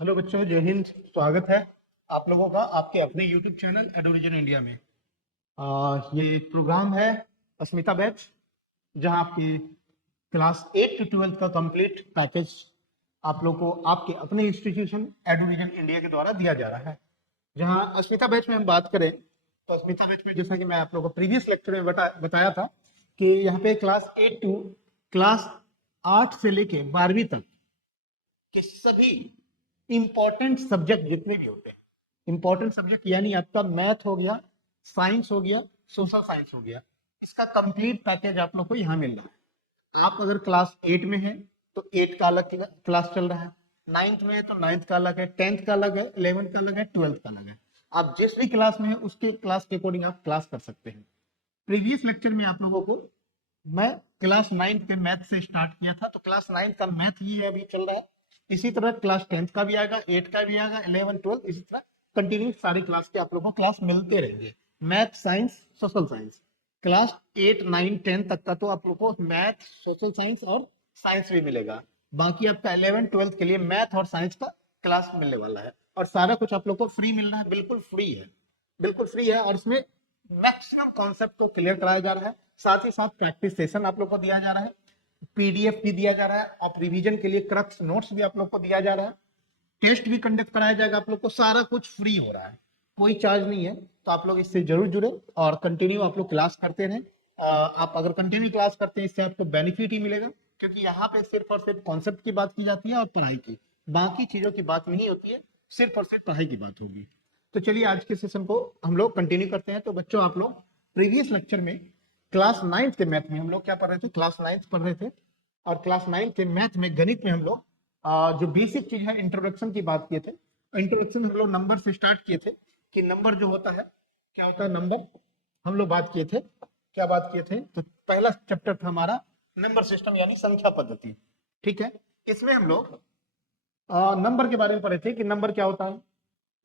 Hello बच्चों, जय हिंद। स्वागत है आप लोगों का आपके अपने YouTube चैनल एडोरिजन इंडिया में। ये प्रोग्राम है अस्मिता बैच, जहां आपकी क्लास 8 टू 12 का कंप्लीट पैकेज आप लोग को आपके अपने इंस्टीट्यूशन एडोरिजन इंडिया के द्वारा दिया जा रहा है। जहां अस्मिता बैच में हम बात करें तो अस्मिता बैच में जैसा कि मैं आप लोगों को प्रीवियस लेक्चर में बताया था कि यहाँ पे क्लास 8 टू क्लास 8 से लेके 12वीं तक के सभी इंपॉर्टेंट सब्जेक्ट जितने भी होते हैं, इंपॉर्टेंट सब्जेक्ट यानी आपका मैथ हो गया, साइंस हो गया, सोशल साइंस हो गया, इसका कंप्लीट पैकेज आप लोग को यहाँ मिल रहा है। आप अगर क्लास 8 में है तो 8 का अलग क्लास चल रहा है, 9th में है तो 9th का अलग है, 10th का अलग है, 11th का अलग है, 12th का अलग है। आप जिस भी क्लास में है उसके क्लास के अकॉर्डिंग आप क्लास कर सकते हैं। प्रीवियस लेक्चर में आप लोगों को मैं क्लास 9th के मैथ से स्टार्ट किया था, तो क्लास 9th का मैथ ही अभी चल रहा है। इसी तरह क्लास 10th का भी आएगा, 8 का भी आएगा, 11 12, इसी तरह कंटिन्यू सारे क्लास के आप लोगों को क्लास मिलते रहेंगे। Math, science, social science, class 8 9 10 तक का तो आप लोग को मैथ, सोशल साइंस और साइंस भी मिलेगा। बाकी आपका 11 12 के लिए मैथ और साइंस का क्लास मिलने वाला है, और सारा कुछ आप लोग को फ्री मिल रहा है, बिल्कुल फ्री है, बिल्कुल फ्री है। और इसमें मैक्सिमम कॉन्सेप्ट को क्लियर कराया जा रहा है, साथ ही साथ प्रैक्टिस सेशन आप लोग को दिया जा रहा है, पीडीएफ भी दिया जा रहा है, और रिवीजन के लिए क्रक्स नोट्स भी आप लोग को दिया जा रहा है, टेस्ट भी कंडक्ट कराया जाएगा आप लोग को। सारा कुछ फ्री हो रहा है, कोई चार्ज नहीं है। तो आप लोग इससे जरूर जुड़े और कंटिन्यू आप लोग क्लास करते रहें। आप अगर कंटिन्यू क्लास करते हैं इससे आपको बेनिफिट ही मिलेगा, क्योंकि यहाँ पे सिर्फ और सिर्फ कॉन्सेप्ट की बात की जाती है और पढ़ाई की, बाकी चीजों की बात नहीं होती है, सिर्फ और सिर्फ पढ़ाई की बात होगी। तो चलिए आज के सेशन को हम लोग कंटिन्यू करते हैं। तो बच्चों, आप लोग प्रीवियस लेक्चर में क्लास 9th के मैथ में हम लोग क्या पढ़ रहे थे, क्लास 9th पढ़ रहे थे, और क्लास 9th के मैथ में गणित में हम लोग जो बेसिक चीज है इंट्रोडक्शन की बात किए थे। इंट्रोडक्शन हम लोग नंबर से स्टार्ट किए थे कि नंबर जो होता है, क्या होता है नंबर, हम लोग बात किए थे। क्या बात किए थे, तो पहला चैप्टर था हमारा नंबर सिस्टम यानी संख्या पद्धति। ठीक है, इसमें हम लोग नंबर के बारे में पढ़े थे कि नंबर क्या होता है।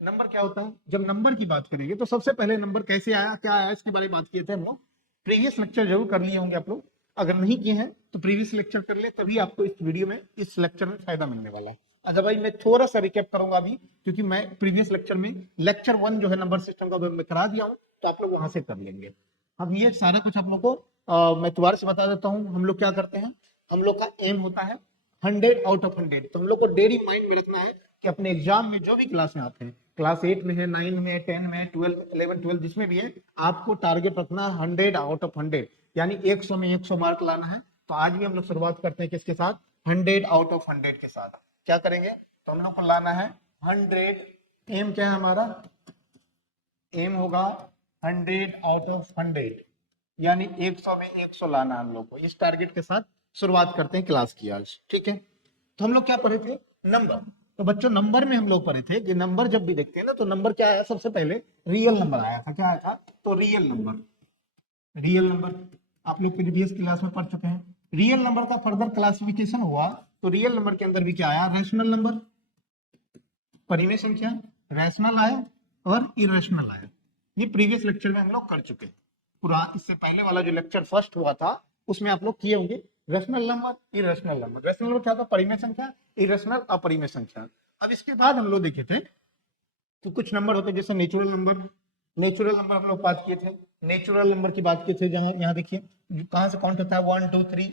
नंबर क्या होता है, जब नंबर की बात करेंगे तो सबसे पहले नंबर कैसे आया, क्या आया, इसके बारे में बात किए थे हम लोग। प्रीवियस लेक्चर जरूर कर लिए होंगे आप लोग, अगर नहीं किए हैं तो प्रीवियस लेक्चर कर ले, तभी आपको इस वीडियो में, इस लेक्चर में फायदा मिलने वाला है। अदरवाइज मैं थोड़ा सा रिकैप करूंगा अभी, क्योंकि मैं प्रीवियस लेक्चर में लेक्चर 1 जो है नंबर सिस्टम का मैं करा दिया हूँ, तो आप लोग वहां से कर लेंगे। अब ये सारा कुछ आप लोग को मैं दोबारा से बता देता हूँ। हम लोग क्या करते हैं, हम लोग का एम होता है 100 आउट ऑफ 100। तो हम लोग को डेली माइंड में रखना है कि अपने एग्जाम में जो भी क्लास में आप हैं, क्लास 8 में है, 9 में, 10 में, 12 11 12 जिसमें भी है, आपको टारगेट रखना है 100 आउट ऑफ 100, यानी 100 में 100 मार्क लाना है। तो आज भी हम लोग शुरुआत करते हैं किसके साथ, 100 आउट ऑफ 100 के साथ। क्या करेंगे, तो हम लोग को लाना है 100। एम क्या है हमारा, एम होगा 100 आउट ऑफ 100, यानी 100 में 100 लाना है हम लोग को। इस टारगेट के साथ शुरुआत करते हैं क्लास की आज। ठीक है, तो हम लोग क्या पढ़े थे, नंबर। तो बच्चों, नंबर में हम लोग पढ़े थे कि नंबर जब भी देखते हैं ना, तो नंबर क्या आया, सबसे पहले रियल नंबर आया था। क्या आया था, तो रियल नंबर। रियल नंबर आप लोग प्रीवियस क्लास में पढ़ चुके हैं। रियल नंबर का फर्दर क्लासिफिकेशन हुआ, तो रियल नंबर के अंदर भी क्या आया, रैशनल नंबर, परिमेय संख्या, रैशनल आया और इरेशनल आया। ये प्रीवियस लेक्चर में हम लोग कर चुके हैं। पूरा इससे पहले वाला जो लेक्चर फर्स्ट हुआ था उसमें आप लोग किए होंगे rational number, irrational number. Rational number क्या था, परिमेय संख्या, इरेशनल अपरिमेय संख्या। अब इसके बाद हम लोग देखे थे तो कुछ नंबर होते हैं जैसे नेचुरल नंबर। नेचुरल नंबर हम लोग बात किए थे, नेचुरल नंबर की बात किए थे, जहां यहाँ देखिए कहां से काउंट होता है, 1 2 3,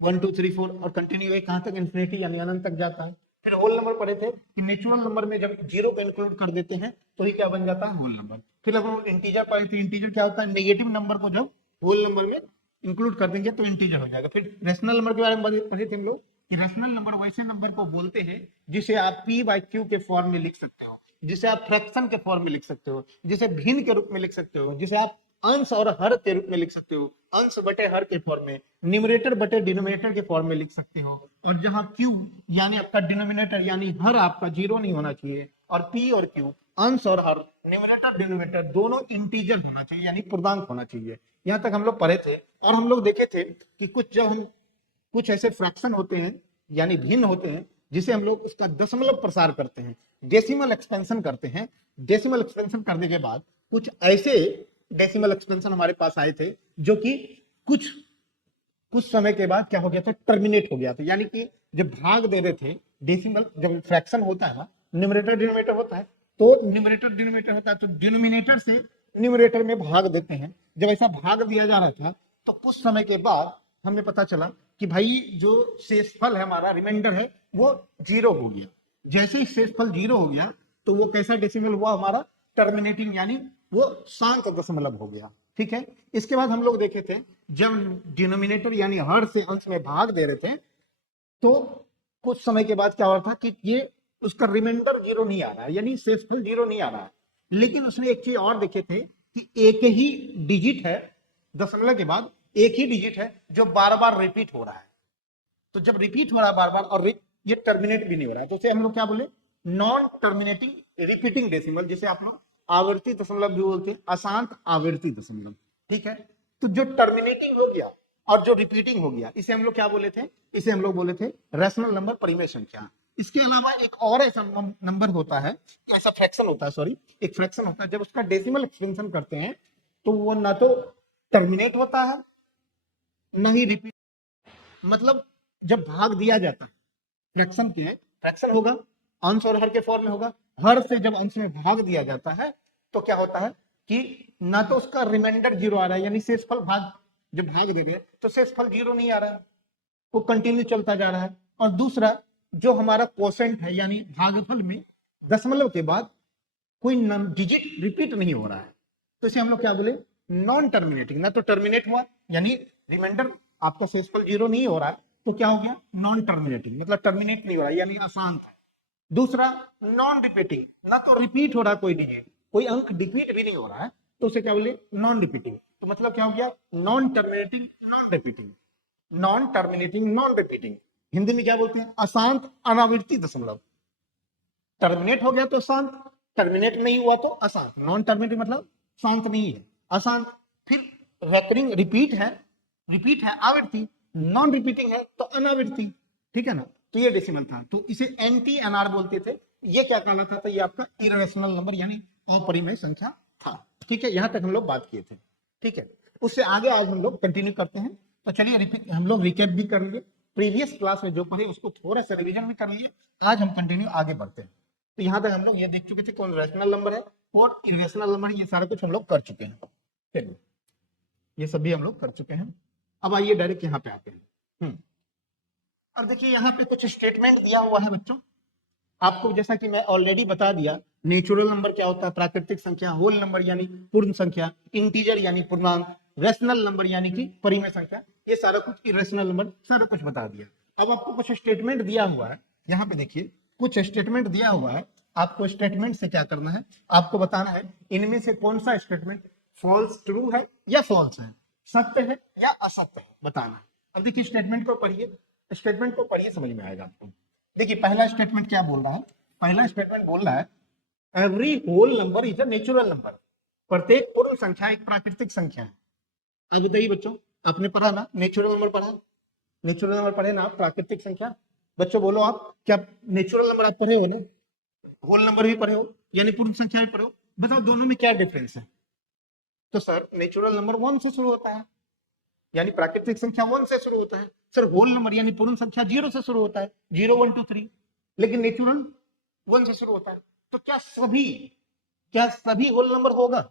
1 2 3 4, और कंटिन्यू कहां तक, इन्फिनिटी यानी अनंत तक जाता है। फिर होल नंबर पढ़े थे कि नेचुरल नंबर में जब जीरो को इंक्लूड कर देते हैं तो ही क्या बन जाता है, होल नंबर। फिर हम लोग इंटीजर पढ़े थे, इंटीजर क्या होता है, नेगेटिव नंबर को जब होल नंबर में इंक्लूड कर देंगे तो इंटीजर हो जाएगा। फिर रेशनल नंबर के बारे में पढ़े थे हम लोग कि रेशनल नंबर वैसे नंबर को बोलते हैं जिसे आप पी बाई क्यू के फॉर्म में लिख सकते हो, जिसे आप फ्रैक्शन के फॉर्म में लिख सकते हो, जिसे भिन्न के रूप में लिख सकते हो, जिसे आप अंश और हर के रूप में लिख सकते हो, अंश बटे हर के फॉर्म में, न्यूमरेटर बटे डिनोमिनेटर के फॉर्म में लिख सकते हो। और जहां क्यू यानी आपका डिनोमिनेटर यानी हर आपका जीरो नहीं होना चाहिए, और पी और क्यू अंश और हर, न्यूमरेटर डिनोमिनेटर दोनों इंटीजर होना चाहिए यानी पूर्णांक होना चाहिए। यहां तक हम लोग पढ़े थे। और हम लोग देखे थे कि जब हम कुछ ऐसे फ्रैक्शन होते हैं यानी भिन्न होते हैं, जिसे हम लोग उसका दशमलव प्रसार करते हैं, डेसिमल एक्सपेंशन करते हैं। डेसिमल एक्सपेंशन करने के बाद कुछ ऐसे डेसिमल एक्सपेंशन हमारे पास आए थे जो कि कुछ कुछ समय के बाद क्या हो गया था, टर्मिनेट हो गया था। यानी कि जब भाग दे रहे थे, डेसिमल जब फ्रैक्शन होता है ना, न्यूमरेटर डिनोमिनेटर होता है, तो न्यूमरेटर डिनोमिनेटर होता है, तो डिनोमिनेटर से न्यूमरेटर में भाग देते हैं। जब ऐसा भाग दिया जा रहा था तो कुछ समय के बाद हमें पता चला कि भाई जो शेषफल है हमारा, रिमाइंडर है, वो 0 हो गया। जैसे ही शेषफल 0 हो गया तो वो कैसा डेसिमल हुआ हमारा, टर्मिनेटिंग, यानी वो शांत दशमलव हो गया। ठीक है, इसके बाद हम लोग देखे थे जब डिनोमिनेटर यानी हर से अंश में भाग दे रहे थे तो कुछ समय के बाद क्या हो रहा था कि ये उसका रिमाइंडर 0 नहीं आ रहा है, यानी शेषफल 0 नहीं आ रहा है। लेकिन उसने एक चीज और देखे थे कि एक ही डिजिट है, दशमलव के बाद एक ही डिजिट है जो बार बार रिपीट हो रहा है। तो जब रिपीट हो रहा है बार बार और ये टर्मिनेट भी नहीं हो रहा है, तो इसे हम लोग क्या बोले, नॉन टर्मिनेटिंग रिपीटिंग डेसिमल, जिसे आप लोग आवर्ती दशमलव भी बोलते हैं, अशांत आवर्ती दशमलव। ठीक है, तो जो टर्मिनेटिंग हो गया और जो रिपीटिंग हो गया, इसे हम लोग क्या बोले थे, इसे हम लोग बोले थे रैशनल नंबर, परिमेय संख्या। इसके अलावा एक और ऐसा नंबर होता है, ऐसा फ्रैक्शन होता है, सॉरी, एक फ्रैक्शन होता है, जब उसका डेसिमल एक्सपेंशन करते हैं तो वो ना तो टर्मिनेट होता है न ही रिपीट, मतलब जब भाग दिया जाता है फ्रैक्शन के, फ्रैक्शन होगा अंश और हर के फॉर्म में होगा, हर से जब अंश में भाग दिया जाता है तो क्या होता है कि ना तो उसका रिमाइंडर 0 आ रहा है, यानी शेषफल भाग, जब भाग दे रहे हैं तो शेषफल 0 नहीं आ रहा है, वो कंटिन्यू चलता जा रहा है। और दूसरा, जो हमारा कोसेंट है यानी भागफल में दशमलव के बाद कोई डिजिट रिपीट नहीं हो रहा है, तो इसे हम लोग क्या बोले, नॉन टर्मिनेटिंग। ना तो टर्मिनेट हुआ यानी रिमाइंडर आपका शेषफल 0 नहीं हो रहा है, तो क्या हो गया, नॉन टर्मिनेटिंग, मतलब टर्मिनेट नहीं हो रहा है यानी अशांत है। दूसरा, नॉन रिपीटिंग, ना तो रिपीट हो रहा कोई डिजिट, कोई अंक रिपीट भी नहीं हो रहा है, तो उसे क्या बोले, नॉन रिपीटिंग। तो मतलब क्या हो गया, non terminating non repeating, non terminating non repeating. Hindi में क्या बोलते हैं, अशांत अनावर्ती दशमलव। टर्मिनेट हो गया तो शांत, टर्मिनेट नहीं हुआ तो अशांत। नॉन टर्मिनेटिंग मतलब शांत नहीं है, अशांत। फिर रेकरिंग रिपीट है आवृत्ति, नॉन रिपीटिंग है तो अनावृत्ति। ठीक है ना, तो ये डेसिमल था, तो इसे एंटी एनआर बोलते थे। ये क्या कहलाता था, ये आपका इरेशनल नंबर यानी अपरिमेय संख्या था। ठीक है, यहां तक हम लोग बात किए थे। ठीक है, उससे आगे आज हम लोग कंटिन्यू करते हैं। तो चलिए हम लोग रिकैप भी कर लिए, प्रीवियस क्लास में जो पढ़े उसको थोड़ा सा रिवीजन भी कर लिए। आज हम कंटिन्यू आगे बढ़ते हैं। तो यहाँ तक हम लोग ये देख चुके थे कौन रैशनल नंबर है और इरेशनल नंबर है, ये सारा कुछ हम लोग कर चुके हैं। चलिए, ये सभी हम लोग कर चुके हैं। अब आइए डायरेक्ट यहाँ पे आते हैं। अब देखिए यहाँ पे कुछ स्टेटमेंट दिया हुआ है बच्चों आपको, जैसा कि मैं ऑलरेडी बता दिया। नेचुरल नंबर क्या होता है, प्राकृतिक संख्या, होल नंबर यानी पूर्ण संख्या, इंटीजर यानी पूर्णांक, रैशनल नंबर यानी कि परिमेय संख्या, ये सारा कुछ इरेशनल नंबर सारा कुछ बता दिया। अब आपको कुछ स्टेटमेंट दिया हुआ है, यहाँ पे देखिए कुछ स्टेटमेंट दिया हुआ है। आपको स्टेटमेंट से क्या करना है, आपको बताना है इनमें से कौन सा स्टेटमेंट फॉल्स ट्रू है या फॉल्स है, सत्य है या असत्य है, बताना है। अब देखिए स्टेटमेंट को पढ़िए, स्टेटमेंट को पढ़िए, समझ में आएगा आपको। देखिए पहला स्टेटमेंट क्या बोल रहा है, पहला स्टेटमेंट बोल रहा है every whole number is a natural number, प्रत्येक पूर्ण संख्या एक प्राकृतिक संख्या है। अब बताइए बच्चों, आपने पढ़ा ना, नेचुरल नंबर पढ़ा, नेचुरल नंबर पढ़े ना आप, प्राकृतिक संख्या। बच्चों बोलो आप, क्या नेचुरल नंबर आप पढ़े हो ना, होल नंबर भी पढ़े हो यानी पूर्ण संख्या भी पढ़े हो, बताओ दोनों में क्या डिफरेंस है। तो सर नेचुरल नंबर 1 से शुरू होता है, यानी प्राकृतिक संख्या 1 से शुरू होता है। सर होल नंबर यानी पूर्ण संख्या 0 से शुरू होता है, 0 1 2 3, लेकिन नेचुरल 1 से शुरू होता है। तो क्या सभी होल नंबर होगा,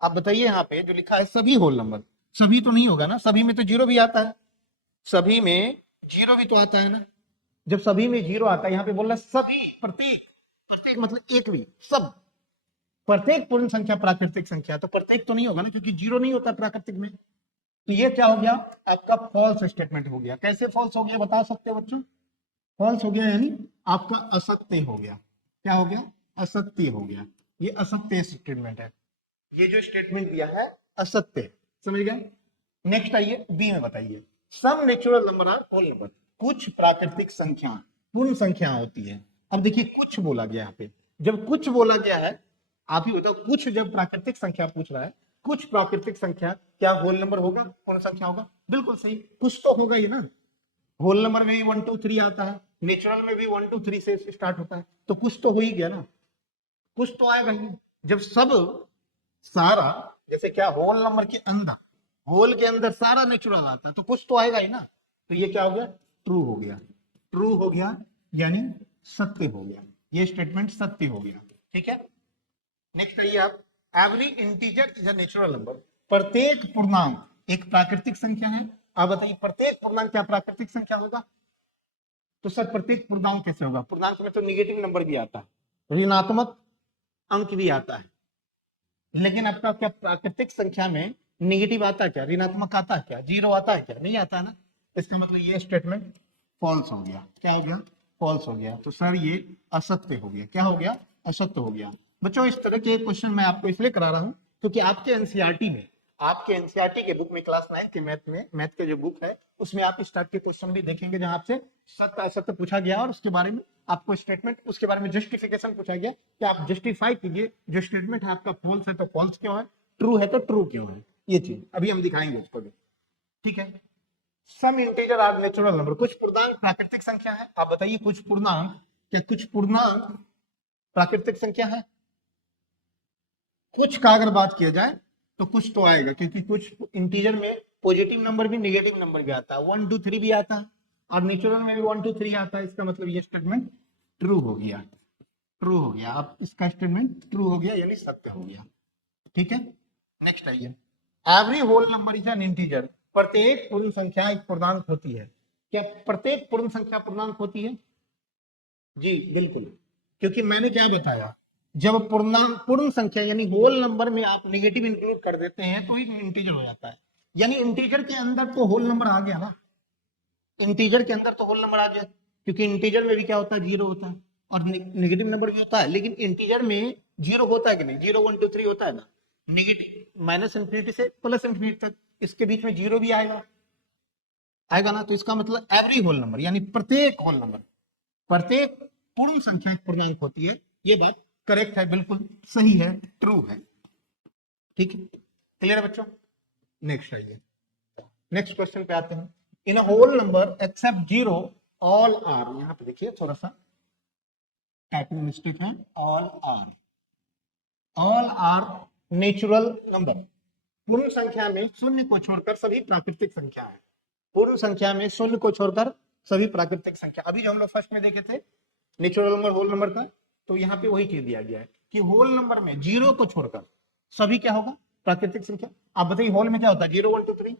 आप बताइए। यहाँ पे जो लिखा है सभी होल नंबर, सभी तो नहीं होगा ना, सभी में तो 0 भी आता है, सभी में 0 भी तो आता है ना। जब सभी में 0 आता है, यहाँ पे बोल रहा है सभी, प्रत्येक, प्रत्येक मतलब एक भी, सब, प्रत्येक पूर्ण संख्या प्राकृतिक संख्या, तो प्रत्येक तो नहीं होगा ना, क्योंकि 0 नहीं होता प्राकृतिक में। तो ये क्या हो गया, आपका फॉल्स स्टेटमेंट हो गया। कैसे फॉल्स हो गया बता सकते हो बच्चों, फॉल्स हो गया यानी आपका असत्य हो गया। क्या हो गया, असत्य हो गया। ये असत्य स्टेटमेंट है, ये जो स्टेटमेंट दिया है असत्य, समझ गए। नेक्स्ट आइए बी में, बताइए some natural number are whole number, कुछ प्राकृतिक संख्या पूर्ण संख्या होती है। अब देखिए कुछ बोला गया यहाँ पे, जब कुछ बोला गया है, आप ही बताओ, कुछ जब प्राकृतिक संख्या पूछ रहा है, कुछ प्राकृतिक संख्या क्या होल नंबर होगा, पूर्ण संख्या होगा, बिल्कुल सही, कुछ तो होगा ही ना। होल नंबर में भी 1 2 3 आता है, नेचुरल में भी 1 2 3 से स्टार्ट होता है, तो कुछ तो हो ही गया ना, कुछ तो आएगा ही। जब सब सारा, जैसे क्या होल नंबर के अंदर, होल के अंदर सारा नेचुरल आता है, तो कुछ तो आएगा ही ना। तो ये क्या हो गया, ट्रू हो गया, ट्रू हो गया यानी सत्य हो गया, ये स्टेटमेंट सत्य हो गया। ठीक है, नेक्स्ट आइए आप, every integer is a natural number. प्रत्येक पूर्णांक एक प्राकृतिक संख्या है। आप बताइए प्रत्येक पूर्णांक क्या प्राकृतिक संख्या होगा? तो सर प्रत्येक पूर्णांक कैसे होगा? पूर्णांक में तो निगेटिव नंबर भी आता है, ऋणात्मक अंक भी आता है, लेकिन आपका क्या प्राकृतिक संख्या में निगेटिव आता है क्या, ऋणात्मक आता है क्या, जीरो आता है क्या? नहीं आता है ना। इसका मतलब ये स्टेटमेंट फॉल्स हो गया। क्या हो गया? फॉल्स हो गया। तो सर ये असत्य हो गया। क्या हो गया? असत्य हो गया। बच्चों इस तरह के क्वेश्चन मैं आपको इसलिए करा रहा हूं क्योंकि आपके एनसीईआरटी के बुक में क्लास 9 के मैथ के जो बुक है उसमें आप इस टाइप के क्वेश्चन भी देखेंगे जहां आपसे सत्य असत्य पूछा गया और उसके बारे में आपको स्टेटमेंट, उसके बारे में जस्टिफिकेशन पूछा गया कि आप जस्टिफाई कीजिए जो स्टेटमेंट है आपका फॉल्स है तो फॉल्स क्यों है, ट्रू है तो ट्रू क्यों है। ये चीज अभी हम दिखाएंगे उसको भी। ठीक है, some integer are natural number. कुछ पूर्णांक प्राकृतिक संख्या है। आप बताइए कुछ पूर्णांक, क्या कुछ पूर्णांक प्राकृतिक संख्या है? कुछ का अगर बात किया जाए तो कुछ तो आएगा, क्योंकि कुछ इंटीजर में पॉजिटिव नंबर भी नेगेटिव नंबर भी आता है, 1 2 3 भी आता है और नेचुरल में भी 1 2 3 आता है। इसका मतलब ये स्टेटमेंट ट्रू हो गया। ट्रू हो गया, अब इसका स्टेटमेंट ट्रू हो गया यानी सत्य हो गया। ठीक है, नेक्स्ट आइए, every whole number is an integer. प्रत्येक पूर्ण संख्या एक पूर्णांक होती है। क्या प्रत्येक पूर्ण संख्या पूर्णांक होती है? जी बिल्कुल, क्योंकि मैंने क्या बताया, जब पूर्णांक पूर्ण संख्या यानी होल नंबर में आप नेगेटिव इंक्लूड कर देते हैं तो ही इंटीजर हो जाता है। यानी इंटीजर के अंदर तो होल नंबर आ गया ना, इंटीजर के अंदर तो होल नंबर आ गया, क्योंकि इंटीजर में भी क्या होता है, जीरो होता है और नेगेटिव नंबर भी होता है। लेकिन इंटीजर में जीरो होता है कि नहीं, 0 1 2 3 होता है ना, नेगेटिव माइनस इंफिनिटी से प्लस इंफिनिटी तक, इसके बीच में जीरो भी आएगा, आएगा ना। तो इसका मतलब एवरी होल नंबर यानी प्रत्येक होल नंबर, प्रत्येक पूर्ण संख्या एक पूर्णांक होती है। ये बात करेक्ट है, बिल्कुल सही है, ट्रू है। ठीक है, क्लियर है बच्चों? नेक्स्ट आइए, नेक्स्ट क्वेश्चन पे आते हैं। In whole number except zero all are. यहां पे देखिए थोड़ा सा टाइपिंग मिस्टेक है, ऑल आर नेचुरल नंबर। पूर्ण संख्या में शून्य को छोड़कर सभी प्राकृतिक संख्या है। पूर्ण संख्या में शून्य को छोड़कर सभी प्राकृतिक संख्या। अभी जो हम लोग फर्स्ट में देखे थे नेचुरल नंबर होल नंबर का, तो यहाँ पे वही चीज दिया गया है कि होल नंबर में जीरो को छोड़कर सभी क्या होगा, प्राकृतिक संख्या। आप बताइए होल में क्या होता है, 0 1 2 3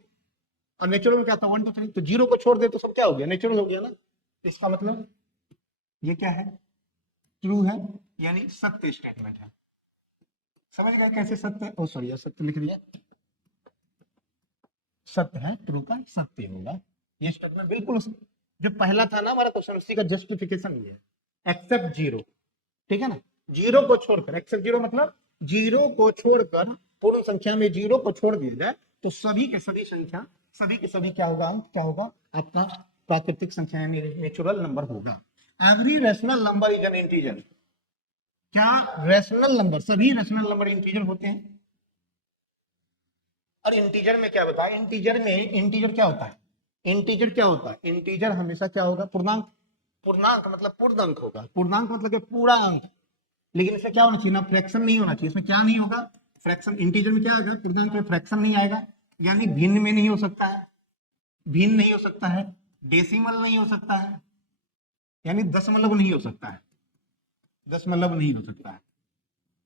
और नेचुरल में क्या होता है 1 2 3। तो जीरो को छोड़ दे तो सब क्या हो गया, नेचुरल हो गया ना। तो इसका मतलब ये क्या है, ट्रू है यानी सत्य स्टेटमेंट है। समझ गए कैसे सत्य, ओ सॉरी सत्य लिख दिया, सत्य है, ट्रू का सत्य होगा। ये स्टेटमेंट बिल्कुल जो पहला था ना हमारा क्वेश्चन, उसी का जस्टिफिकेशन ये है, एक्सेप्ट जीरो। ठीक है ना, जीरो को छोड़कर, एक्सेप्ट जीरो मतलब जीरो को छोड़कर, पूर्ण संख्या में जीरो को छोड़ दिया जाए तो सभी के सभी संख्या, सभी के सभी क्या होगा, क्या होगा आपका प्राकृतिक संख्या यानी नेचुरल नंबर होगा। Every rational number is an integer. क्या रेशनल नंबर, सभी रेशनल नंबर इंटीजर होते हैं? और इंटीजर में क्या बताया, इंटीजर क्या होता है, इंटीजर क्या होता है, इंटीजर हमेशा क्या होगा, पूर्णांक। पूर्णांक मतलब पूर्णांक होगा, पूर्णांक मतलब कि पूरा अंक। लेकिन इसमें क्या होना चाहिए ना, फ्रैक्शन नहीं होना चाहिए। इसमें क्या नहीं होगा, फ्रैक्शन। इंटीजर में क्या आएगा, पूर्णांक में फ्रैक्शन नहीं आएगा, यानी भिन्न में नहीं हो सकता है, भिन्न नहीं हो सकता है, डेसिमल नहीं हो सकता है, यानी दशमलव नहीं हो सकता है, दशमलव नहीं हो सकता है,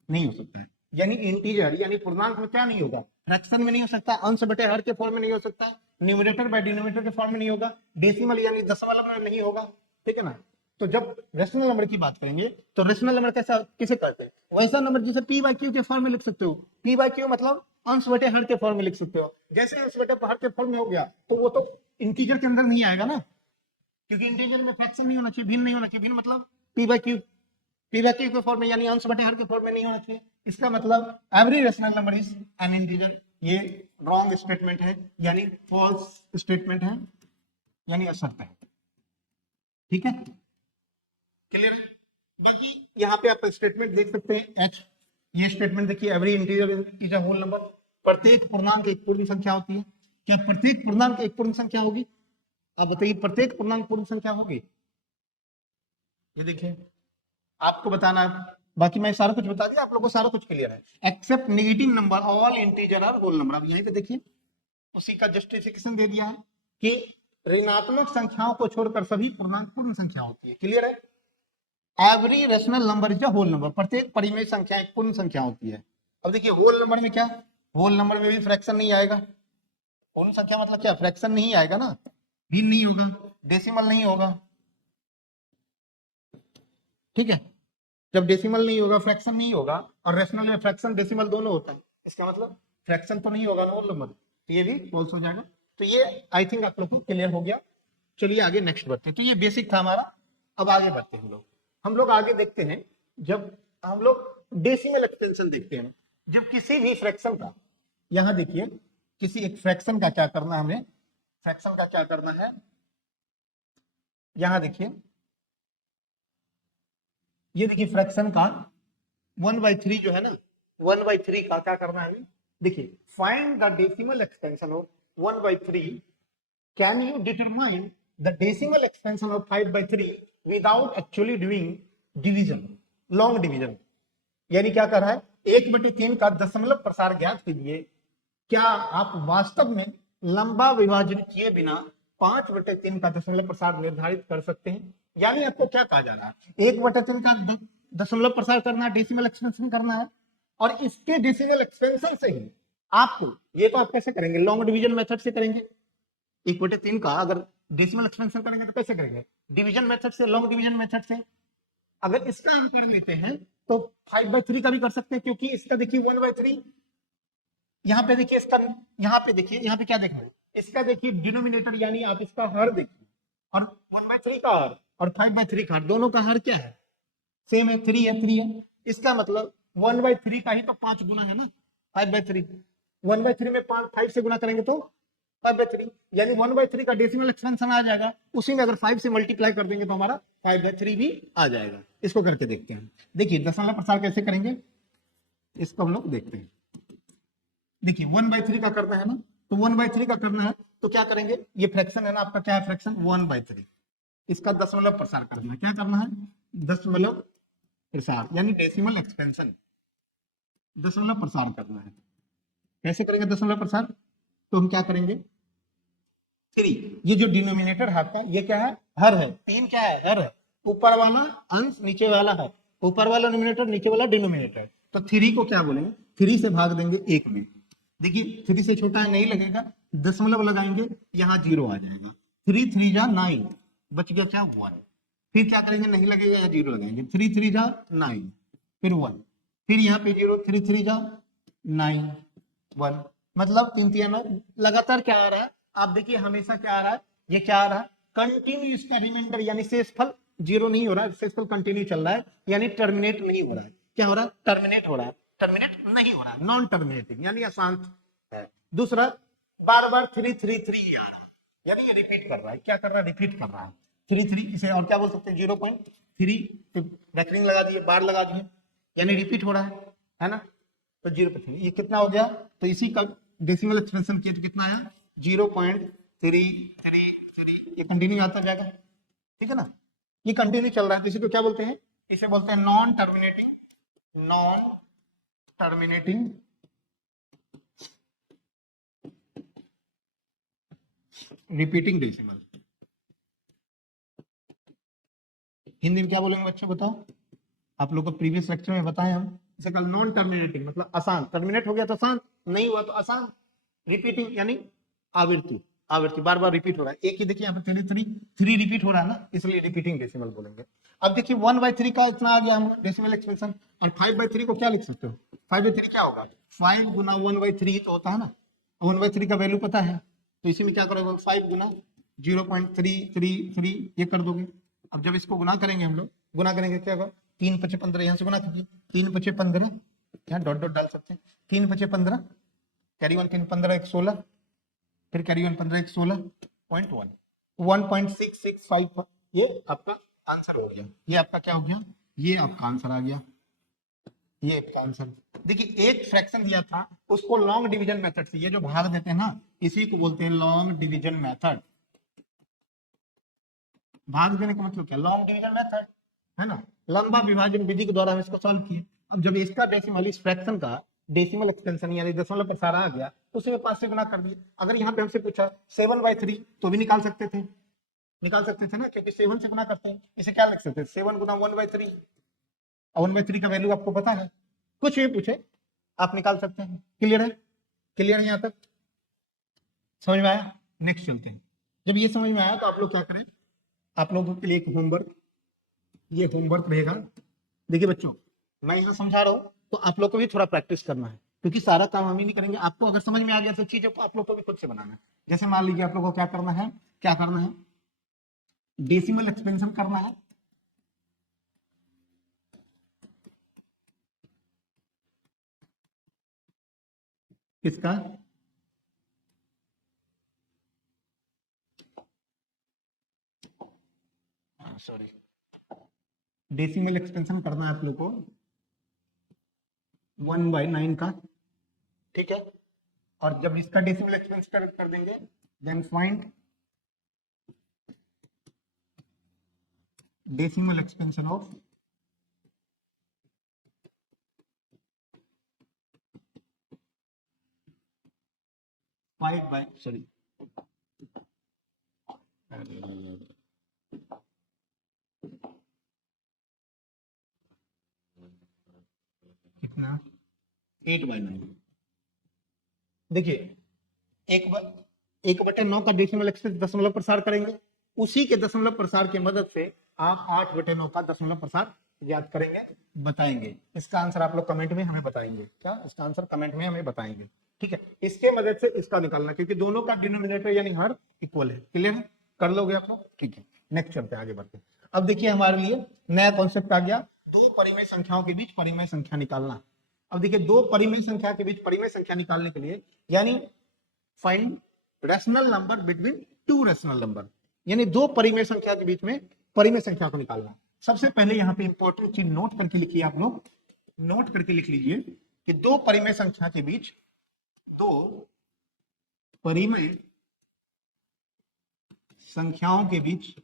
नहीं हो सकता है। यानी इंटीजर यानी पूर्णांक में क्या नहीं होगा, फ्रैक्शन में नहीं हो सकता, अंश बटे हर के फॉर्म में नहीं हो सकता, न्यूमरेटर बाय डिनोमिनेटर के फॉर्म में नहीं होगा, डेसिमल यानी दशमलव में नहीं होगा। ठीक है ना। तो जब रेशनल नंबर की बात करेंगे तो रेशनल नंबर कैसा किसे कहते हैं, वैसा नंबर जिसे पी बाई क्यू के फॉर्म में लिख सकते हो। पी बाई क्यू मतलब अंश बटे हर के फॉर्म में लिख सकते हो। जैसे अंश बटे हर के फॉर्म में हो गया तो वो तो इंटीजर के अंदर नहीं आएगा ना, क्योंकि इंटीजर में फ्रैक्शन नहीं होना चाहिए, भिन्न नहीं होना चाहिए। भिन्न मतलब P by Q, P by Q के फॉर्म में यानी अंश बटे हर के फॉर्म में नहीं होना चाहिए। इसका मतलब every rational number is an integer. ये रॉन्ग स्टेटमेंट है यानी फॉल्स स्टेटमेंट है, यानी असत्य है। ठीक है, क्लियर है। बाकी यहाँ पे आप स्टेटमेंट देख सकते हैं एच, ये स्टेटमेंट देखिए, every integer is a whole number. प्रत्येक पूर्णांक एक पूर्ण संख्या होती है। क्या प्रत्येक पूर्णांक एक पूर्ण संख्या होगी? आप बताइए प्रत्येक पूर्णांक पूर्ण संख्या होगी? ये देखिए आपको बताना है, बाकी मैं सारा कुछ बता दिया आप लोगों को, सारा कुछ क्लियर है। Except negative number all integer are whole number. अब यहीं पे देखिए उसी का जस्टिफिकेशन दे दिया है कि ऋणात्मक संख्याओं को छोड़कर सभी पूर्णांक पूर्ण संख्या होती है। क्लियर है। Every rational number is a whole number, प्रत्येक परिमेय संख्या एक पूर्ण संख्या होती है। अब देखिए होल नंबर में क्या, होल नंबर में भी फ्रैक्शन नहीं आएगा। पूर्ण संख्या मतलब क्या, फ्रैक्शन नहीं आएगा ना, भिन्न नहीं होगा, डेसिमल नहीं होगा, ठीक है। जब डेसिमल नहीं होगा, फ्रैक्शन नहीं होगा, और रेशनल में फ्रैक्शन डेसिमल दोनों होता है, इसका मतलब फ्रैक्शन तो नहीं होगा ना होल नंबर, तो ये भी फॉल्स हो जाएगा। तो ये आई थिंक आप लोग को क्लियर हो गया। चलिए आगे नेक्स्ट बढ़ते हैं। तो ये बेसिक था हमारा। अब आगे बढ़ते हैं हम लोग आगे देखते हैं, जब हम लोग डेसिमल एक्सटेंशन देखते हैं, जब किसी भी फ्रैक्शन का, यहां देखिए किसी एक फ्रैक्शन का क्या करना है हमें, फ्रैक्शन का क्या करना है, यहां देखिए, ये देखिए फ्रैक्शन का 1/3 जो है ना, 1/3 का क्या करना है, देखिए find the decimal extension of 1/3, can you determine the decimal extension of 5/3 without actually doing division, long division. यानी क्या कर रहा है, 1/3 का दशमलव प्रसार ज्ञात कीजिए, क्या आप वास्तव में लंबा विभाजन किए बिना 5/3 का दशमलव प्रसार निर्धारित कर सकते हैं। यानी आपको क्या कहा जा रहा है, 1/3 का दशमलव प्रसार करना है, डेसिमल एक्सपेंशन करना है, और इसके डेसिमल एक्सपेंशन से ही आपको, ये तो आप कैसे करेंगे, लॉन्ग डिवीजन मेथड से करेंगे। 1/3 का अगर डेसिमल एक्सपेंशन करेंगे तो कैसे करेंगे, डिवीजन मेथड से, लॉन्ग डिवीजन मेथड से। अगर इसका हम कर लेते हैं तो 5/3 का भी कर सकते हैं, क्योंकि इसका देखिए 1/3, यहाँ पे देखिए इसका, यहाँ पे देखिए, यहाँ पे क्या देख रहे हैं, इसका देखिए डिनोमिनेटर, यानी आप इसका हर देखिए, और 1/3 का हर और 5/3 का हर, दोनों का हर क्या है, सेम है, 3 है, 3 है। इसका मतलब 1/3 का ही तो 5 गुना है ना 5/3, 1/3 में 5 से गुना करेंगे तो 5/3, यानी 1/3 का डेसिमल एक्सपेंशन आ जाएगा, उसी में अगर 5 से मल्टीप्लाई कर देंगे तो हमारा 5/3 भी आ जाएगा। इसको करके देखते हैं। देखिए दशमलव प्रसार कैसे करेंगे, इसको हम लोग देखते हैं। देखिए 1/3 का करना है ना, तो 1/3 का करना है तो क्या करेंगे, ये फ्रैक्शन है ना आपका, क्या है फ्रैक्शन 1/3, इसका दशमलव प्रसार करना है, क्या करना है, दशमलव प्रसार, यानी डेसिमल एक्सपेंशन, दशमलव प्रसार करना है। कैसे करेंगे दशमलव प्रसार, तो हम क्या करेंगे, 3, ये जो डिनोमिनेटर है आपका, ये क्या है, हर है, 3 क्या है, हर है, ऊपर वाला अंश नीचे वाला है, ऊपर वाला नोमिनेटर नीचे वाला डिनोमिनेटर, तो 3 को क्या बोलेंगे, 3 से भाग देंगे 1 में, देखिए 3 से छोटा है नहीं लगेगा, दशमलव लगाएंगे, यहाँ 0 आ जाएगा, 3 3 जा 9, बच गया क्या 1, फिर क्या करेंगे, नहीं लगेगा, यहाँ 0 लगाएंगे, 3 3 जा 9, फिर 1, फिर यहाँ पे 0, 3 3 जा 9 1, मतलब 3 3 9, लगातार क्या आ रहा है, आप देखिए हमेशा क्या आ रहा है, ये क्या आ रहा है, कंटिन्यू, इसका रिमाइंडर यानी शेषफल 0 नहीं हो रहा है, शेषफल कंटिन्यू चल रहा है, यानी टर्मिनेट नहीं हो रहा है, क्या हो रहा है, टर्मिनेट हो रहा है, टर्मिनेट नहीं हो रहा है, नॉन टर्मिनेटिंग, यानी अशांत है। दूसरा, बार बार 3 3 3 आ रहा है, यानी ये रिपीट कर रहा है, क्या कर रहा है, रिपीट कर रहा है 3 3, इसे और क्या बोल सकते हैं 0.3, बैकरिंग लगा दिए, बार लगा दिए, यानी रिपीट हो रहा है ना, तो 0.3, ये कितना हो गया, तो इसी का डेसिमल एक्सपेंशन किया तो कितना आया 0.333, ये कंटिन्यू आता जाएगा, ठीक है ना, ये कंटिन्यू चल रहा है, तो इसी को क्या बोलते हैं, इसे बोलते हैं non terminating, non terminating repeating decimal. Hindi में क्या बोलेंगे बच्चों, बताओ, आप लोग को प्रीवियस लेक्चर में बताएं हम, इसे कल नॉन टर्मिनेटिंग मतलब अशांत, टर्मिनेट हो गया तो शांत, नहीं हुआ तो अशांत, रिपीटिंग यानी आवृत्ति, आवृत्ति बार बार रिपीट हो रहा है, एक ही देखिए यहाँ पे 3 रिपीट हो रहा है ना, इसलिए रिपीटिंग डेसिमल बोलेंगे। अब देखिए 1/3 का इतना आ गया हम डेसिमल एक्सप्रेशन, और 5/3 को क्या लिख सकते हो, 5/3 क्या होगा, 5 गुना 1/3 तो होता है ना, 1/3 का वैल्यू पता है, तो इसी में क्या करोगे, 5 गुना 0.333 ये कर दोगे। अब जब इसको गुना करेंगे हम लोग, गुना करेंगे क्या होगा, 3 5 15, यहाँ से गुना कीजिए, 3 5 15, यहाँ डॉट डॉट डाल सकते हैं, 3 5 15, कैरी 1 3 15 1 16, फिर कैरी 1 15 1 16.1, 1.665, ये आपका आंसर हो गया, ये आपका क्या हो गया, ये आपका आंसर आ गया, ये आपका आंसर। देखिए एक फ्रैक्शन दिया था, उसको लॉन्ग डिवीजन मेथड से, ये जो भाग देते हैं ना, इसी को बोलते हैं लॉन्ग डिवीजन मेथड। भाग देने का मतलब क्या, लॉन्ग डिवीजन मेथड है ना, लंबा विभाजन विधि के द्वारा हम इसको सॉल्व किए। अब जब इसका डेसिमल, इस फ्रैक्शन का डेसिमल एक्सपेंशन यानी दशमलव प्रसार आ गया, तो उसे 5 से गुना कर दिया। अगर यहाँ पे हमसे पूछा 7/3 तो भी निकाल सकते थे, निकाल सकते थे ना, क्योंकि 7 से गुना करते हैं। इसे क्या लिख सकते थे, 7 गुना 1/3। 1/3 का वैल्यू आपको पता है, कुछ भी पूछे आप निकाल सकते हैं। क्लियर है, क्लियर है यहाँ तक, समझ में आया? नेक्स्ट चलते हैं। जब ये समझ में आया तो आप लोग क्या करें, आप लोगों के लिए एक होमवर्क, ये होमवर्क रहेगा। देखिए बच्चों, मैं इसे समझा रहा हूँ तो आप लोग को भी थोड़ा प्रैक्टिस करना है, क्योंकि सारा काम हम ही नहीं करेंगे। आपको अगर समझ में आ गया तो चीजों को आप लोग को भी खुद से बनाना है। जैसे मान लीजिए आप लोग को क्या करना है, क्या करना है, डेसिमल एक्सपेंशन करना है। किसका, सॉरी, डेसिमल एक्सपेंशन करना है आप लोग को 1/9 का, ठीक है। और जब इसका डेसिमल एक्सपेंशन कर देंगे, then find decimal expansion of 5 by, sorry, कितना, 8/9। देखिए, एक ब, 1/9 का डेसिमल एक्सपेंशन दशमलव प्रसार करेंगे, उसी के दशमलव प्रसार की मदद से आप 8/9 का दशमलव प्रसार याद करेंगे, बताएंगे। इसका आंसर आप लोग कमेंट में हमें बताएंगे, क्या इसका आंसर कमेंट में हमें बताएंगे, ठीक है। इसके मदद से इसका निकालना, क्योंकि दोनों का डिनोमिनेटर यानी हर इक्वल है। क्लियर है, कर लोगे आप लोग, ठीक है। नेक्स्ट चलते हैं, आगे बढ़ते हैं। अब देखिए हमारे लिए नया कॉन्सेप्ट आ गया, दो परिमेय संख्याओं के बीच परिमेय संख्या निकालना। अब देखिए, दो परिमेय संख्या के बीच परिमेय संख्या निकालने के लिए, यानी find rational number between to rational number, यानी दो परिमेय संख्या के बीच में परिमेय संख्या को निकालना। सबसे पहले यहाँ पे इंपॉर्टेंट चीज नोट करके लिखिए, आप लोग नोट करके लिख लीजिए कि दो परिमेय संख्या के बीच, दो परिमेय संख्याओं के बीच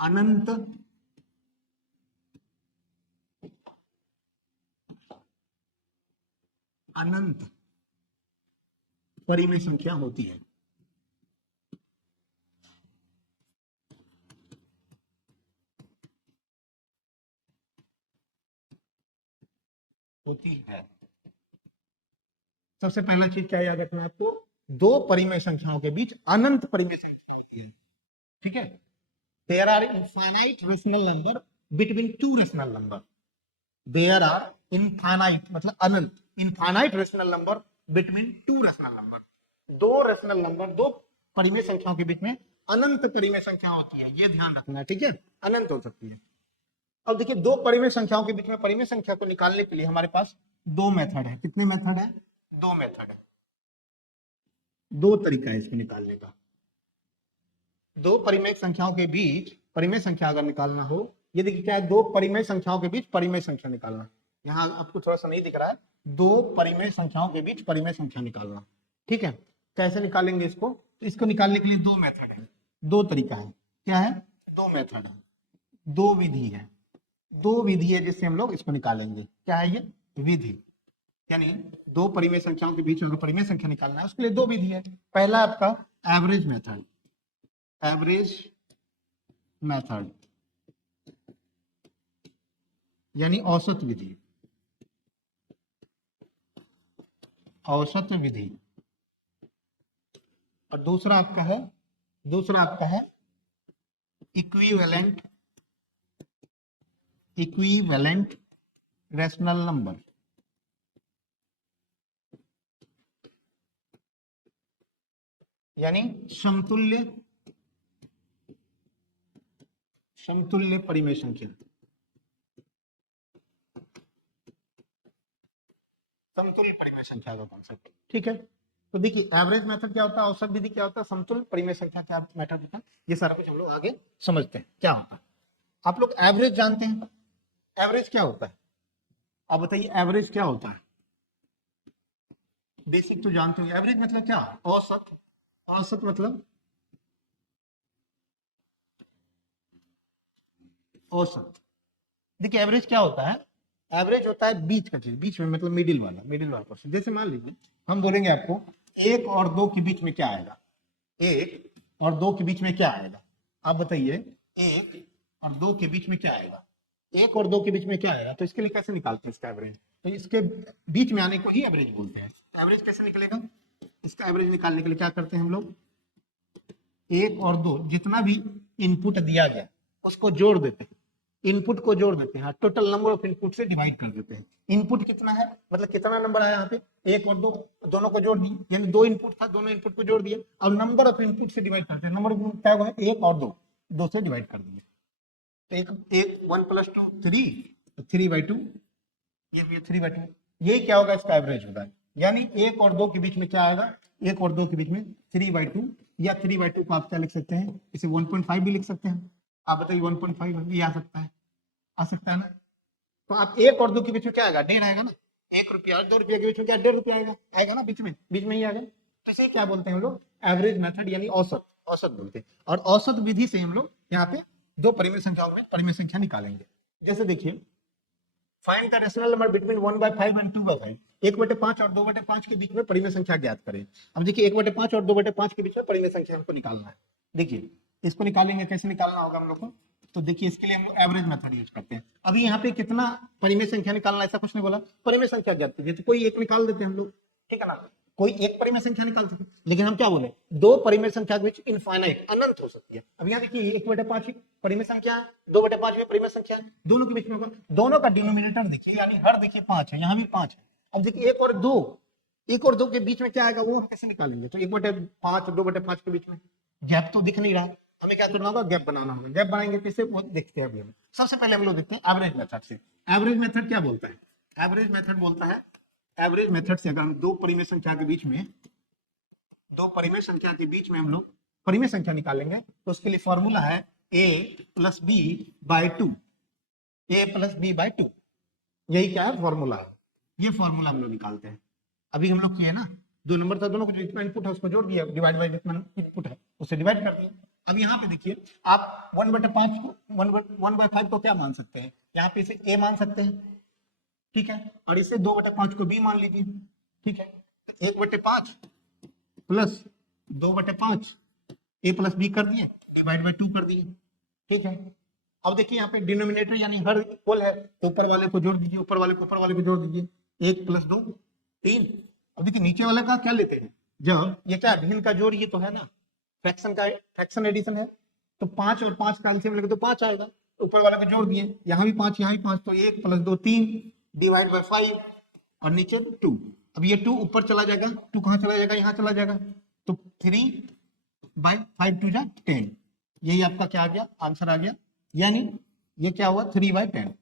अनंत अनंत परिमेय संख्या होती है। होती है। सबसे पहला चीज क्या याद रखना है आपको, दो परिमेय संख्याओं के बीच अनंत परिमेय संख्या होती है, ठीक है। There are infinite rational number between two rational number. There are infinite मतलब अनंत, infinite rational number between two rational number. दो रेशनल नंबर, दो परिमेय संख्याओं के बीच में अनंत परिमेय संख्या होती है, ये ध्यान रखना है, ठीक है। अनंत हो सकती है। अब देखिए, दो परिमेय संख्याओं के बीच में परिमेय संख्या को निकालने के लिए हमारे पास दो मेथड है। कितने मेथड है, दो मेथड है, दो तरीका है इसको निकालने का। दो परिमेय संख्याओं के बीच परिमेय संख्या अगर निकालना हो, ये देखिए क्या है, दो परिमेय संख्याओं के बीच परिमेय संख्या निकालना। यहाँ आपको थोड़ा सा नहीं दिख रहा है, दो परिमेय संख्याओं के बीच परिमेय संख्या निकालना, ठीक है। कैसे निकालेंगे इसको, तो इसको निकालने के लिए दो मेथड है, दो तरीका है। क्या है, दो मेथड है, दो विधि है, दो विधि है जिससे हम लोग इसको निकालेंगे। क्या है ये विधि, यानी दो परिमेय संख्याओं के बीच अगर परिमेय संख्या निकालना है उसके लिए दो विधि है। पहला आपका एवरेज मेथड, एवरेज मेथड यानी औसत विधि, औसत विधि। और दूसरा आपका है इक्विवेलेंट, इक्विवेलेंट रैशनल नंबर, यानी समतुल्य, समतुल्य परिमेय संख्या, समतुल्य परिमेय संख्या का कॉन्सेप्ट, ठीक है। तो देखिए, एवरेज मेथड क्या होता है, औसत विधि क्या होता है, समतुल्य परिमेय संख्या क्या मेथड होता है, ये सारा कुछ हम लोग आगे समझते हैं क्या होता है। आप लोग एवरेज जानते हैं, एवरेज क्या होता है, आप बताइए एवरेज क्या होता है। बेसिक तो जानते हो, एवरेज मतलब क्या, औसत, औसत मतलब औसत। देखिए एवरेज क्या होता है, एवरेज होता है बीच का चीज, बीच में मतलब मिडिल वाला पर्सन। जैसे मान लीजिए हम बोलेंगे आपको 1 और 2 के बीच में क्या आएगा, 1 और 2 के बीच में क्या आएगा, आप बताइए 1 और 2 के बीच में क्या आएगा, 1 और 2 के बीच में क्या आएगा। तो इसके लिए कैसे निकालते हैं इसका एवरेज, तो इसके बीच में आने को ही एवरेज बोलते हैं। एवरेज कैसे निकलेगा, इसका एवरेज निकालने के लिए क्या करते हैं हम लोग, 1 और 2 जितना भी इनपुट दिया गया उसको जोड़ देते हैं, इनपुट को जोड़ देते हैं, टोटल नंबर ऑफ इनपुट से डिवाइड कर देते हैं। इनपुट कितना है, मतलब कितना नंबर आया यहाँ पे, 1 और 2, दोनों को जोड़ दिए, यानी 2 इनपुट था, दोनों इनपुट को जोड़ दिए। अब नंबर ऑफ इनपुट से डिवाइड करते हैं, नंबर ऑफ इनपुट क्या होगा, 1 और 2, 2 से डिवाइड कर दिए। तो एक 1 + 2 3, 3/2, ये भी 3/2, ये क्या होगा, इसका एवरेज होगा। यानी 1 और 2 के बीच में क्या आएगा, 1 और 2 के बीच में 3/2, या 3/2 को आप क्या लिख सकते हैं, इसे 1.5 भी लिख सकते हैं। आप बताइए 1.5 भी आ सकता है, आ सकता है ना। तो आप 1 और 2 के बीच में क्या आएगा, 1.5 आएगा ना, 1 रुपया और 2 रुपया के बीच में क्या 1.5 रुपया आएगा, आएगा ना, बीच में ही आएगा। तो इसे क्या बोलते हैं हम लोग, एवरेज मेथड, यानी औसत, औसत बोलते हैं। और औसत विधि से हम लोग यहाँ पे दो परिमेय संख्याओं में परिमेय संख्या निकालेंगे। जैसे देखिए, find the rational number between 1/5 and 2/5, 1/5 और 2/5 के बीच में परिमेय संख्या ज्ञात करें। अब देखिए 1/5 और 2/5 के बीच में परिमेय संख्या हमको निकालना है। देखिए इसको निकालेंगे, कैसे निकालना होगा हम लोग को, तो देखिए इसके लिए हम लोग एवरेज मेथड यूज करते हैं। अभी यहाँ पे कितना परिमेय संख्या निकालना, ऐसा कुछ नहीं बोला, परिमेय संख्या ज्ञात कीजिए, तो कोई एक निकाल देते हैं हम लोग, ठीक है ना, कोई एक परिमेय संख्या निकाल सकते, लेकिन हम क्या बोले, दो परिमेय संख्या के बीच इनफाइनाइट, अनंत हो सकती है। अब यहाँ देखिए 1/5 परिमेय संख्या, 2/5 में परिमेय संख्या, दोनों के बीच में होगा, दोनों का डिनोमिनेटर देखिए, यानी हर देखिए 5 है, यहाँ भी 5 है। अब देखिए 1 और 2 के बीच में क्या आएगा, वो हम कैसे निकालेंगे, तो 1/5 2/5 के बीच में गैप तो दिख नहीं रहा, हमें क्या करना होगा, गैप बनाना होगा। गैप बनाएंगे कैसे, वो देखते हैं अभी हम। सबसे पहले हम लोग देखते हैं एवरेज मेथड से। एवरेज मेथड क्या बोलता है, एवरेज मेथड बोलता है, एवरेज मेथड से अगर हम दो परिमेय संख्या के बीच में, दो परिमेय संख्या के बीच में हम लोग परिमेय संख्या निकालेंगे, तो उसके लिए फॉर्मूला है a + b/2, a + b/2, यही क्या है, फॉर्मूला है। ये फॉर्मूला हम लोग निकालते हैं। अभी हम लोग किए ना, दो नंबर था, दोनों को जितना इनपुट है उसको जोड़ दिया, डिवाइड बाय जितना इनपुट है उससे डिवाइड कर दिया। अब यहाँ पे देखिए आप 1/5 को 1/5 को क्या मान सकते हैं, यहाँ पे इसे a मान सकते हैं, ठीक है, और इसे 2/5 को b मान लीजिए, ठीक है। तो 1/5 प्लस 2/5 a + b कर दिए, डिवाइड बाय 2 कर दिए, ठीक है। अब देखिए यहाँ पे डिनोमिनेटर यानी हर इक्वल है, तो ऊपर वाले को जोड़ दीजिए, ऊपर वाले को जोड़ दीजिए, 1 + 2 3। अब देखिए नीचे वाले का क्या लेते हैं, जब ये क्या भिन्न का जोड़, ये तो है ना, फ्रैक्शन एडिशन है, तो 5 और 5 का एलसीएम लेंगे तो 5 आएगा, ऊपर वाले को जोड़ दिए, यहाँ भी 5 यहाँ भी 5, तो 1 + 2 3 डिवाइड बाय 5 और नीचे 2। अब ये 2 ऊपर चला जाएगा, 2 कहाँ चला जाएगा, यहाँ चला जाएगा, तो 3/5 2 जा 10, यही आपका क्या आ गया, आंसर आ गया। यानी ये क्या हुआ, 3/10,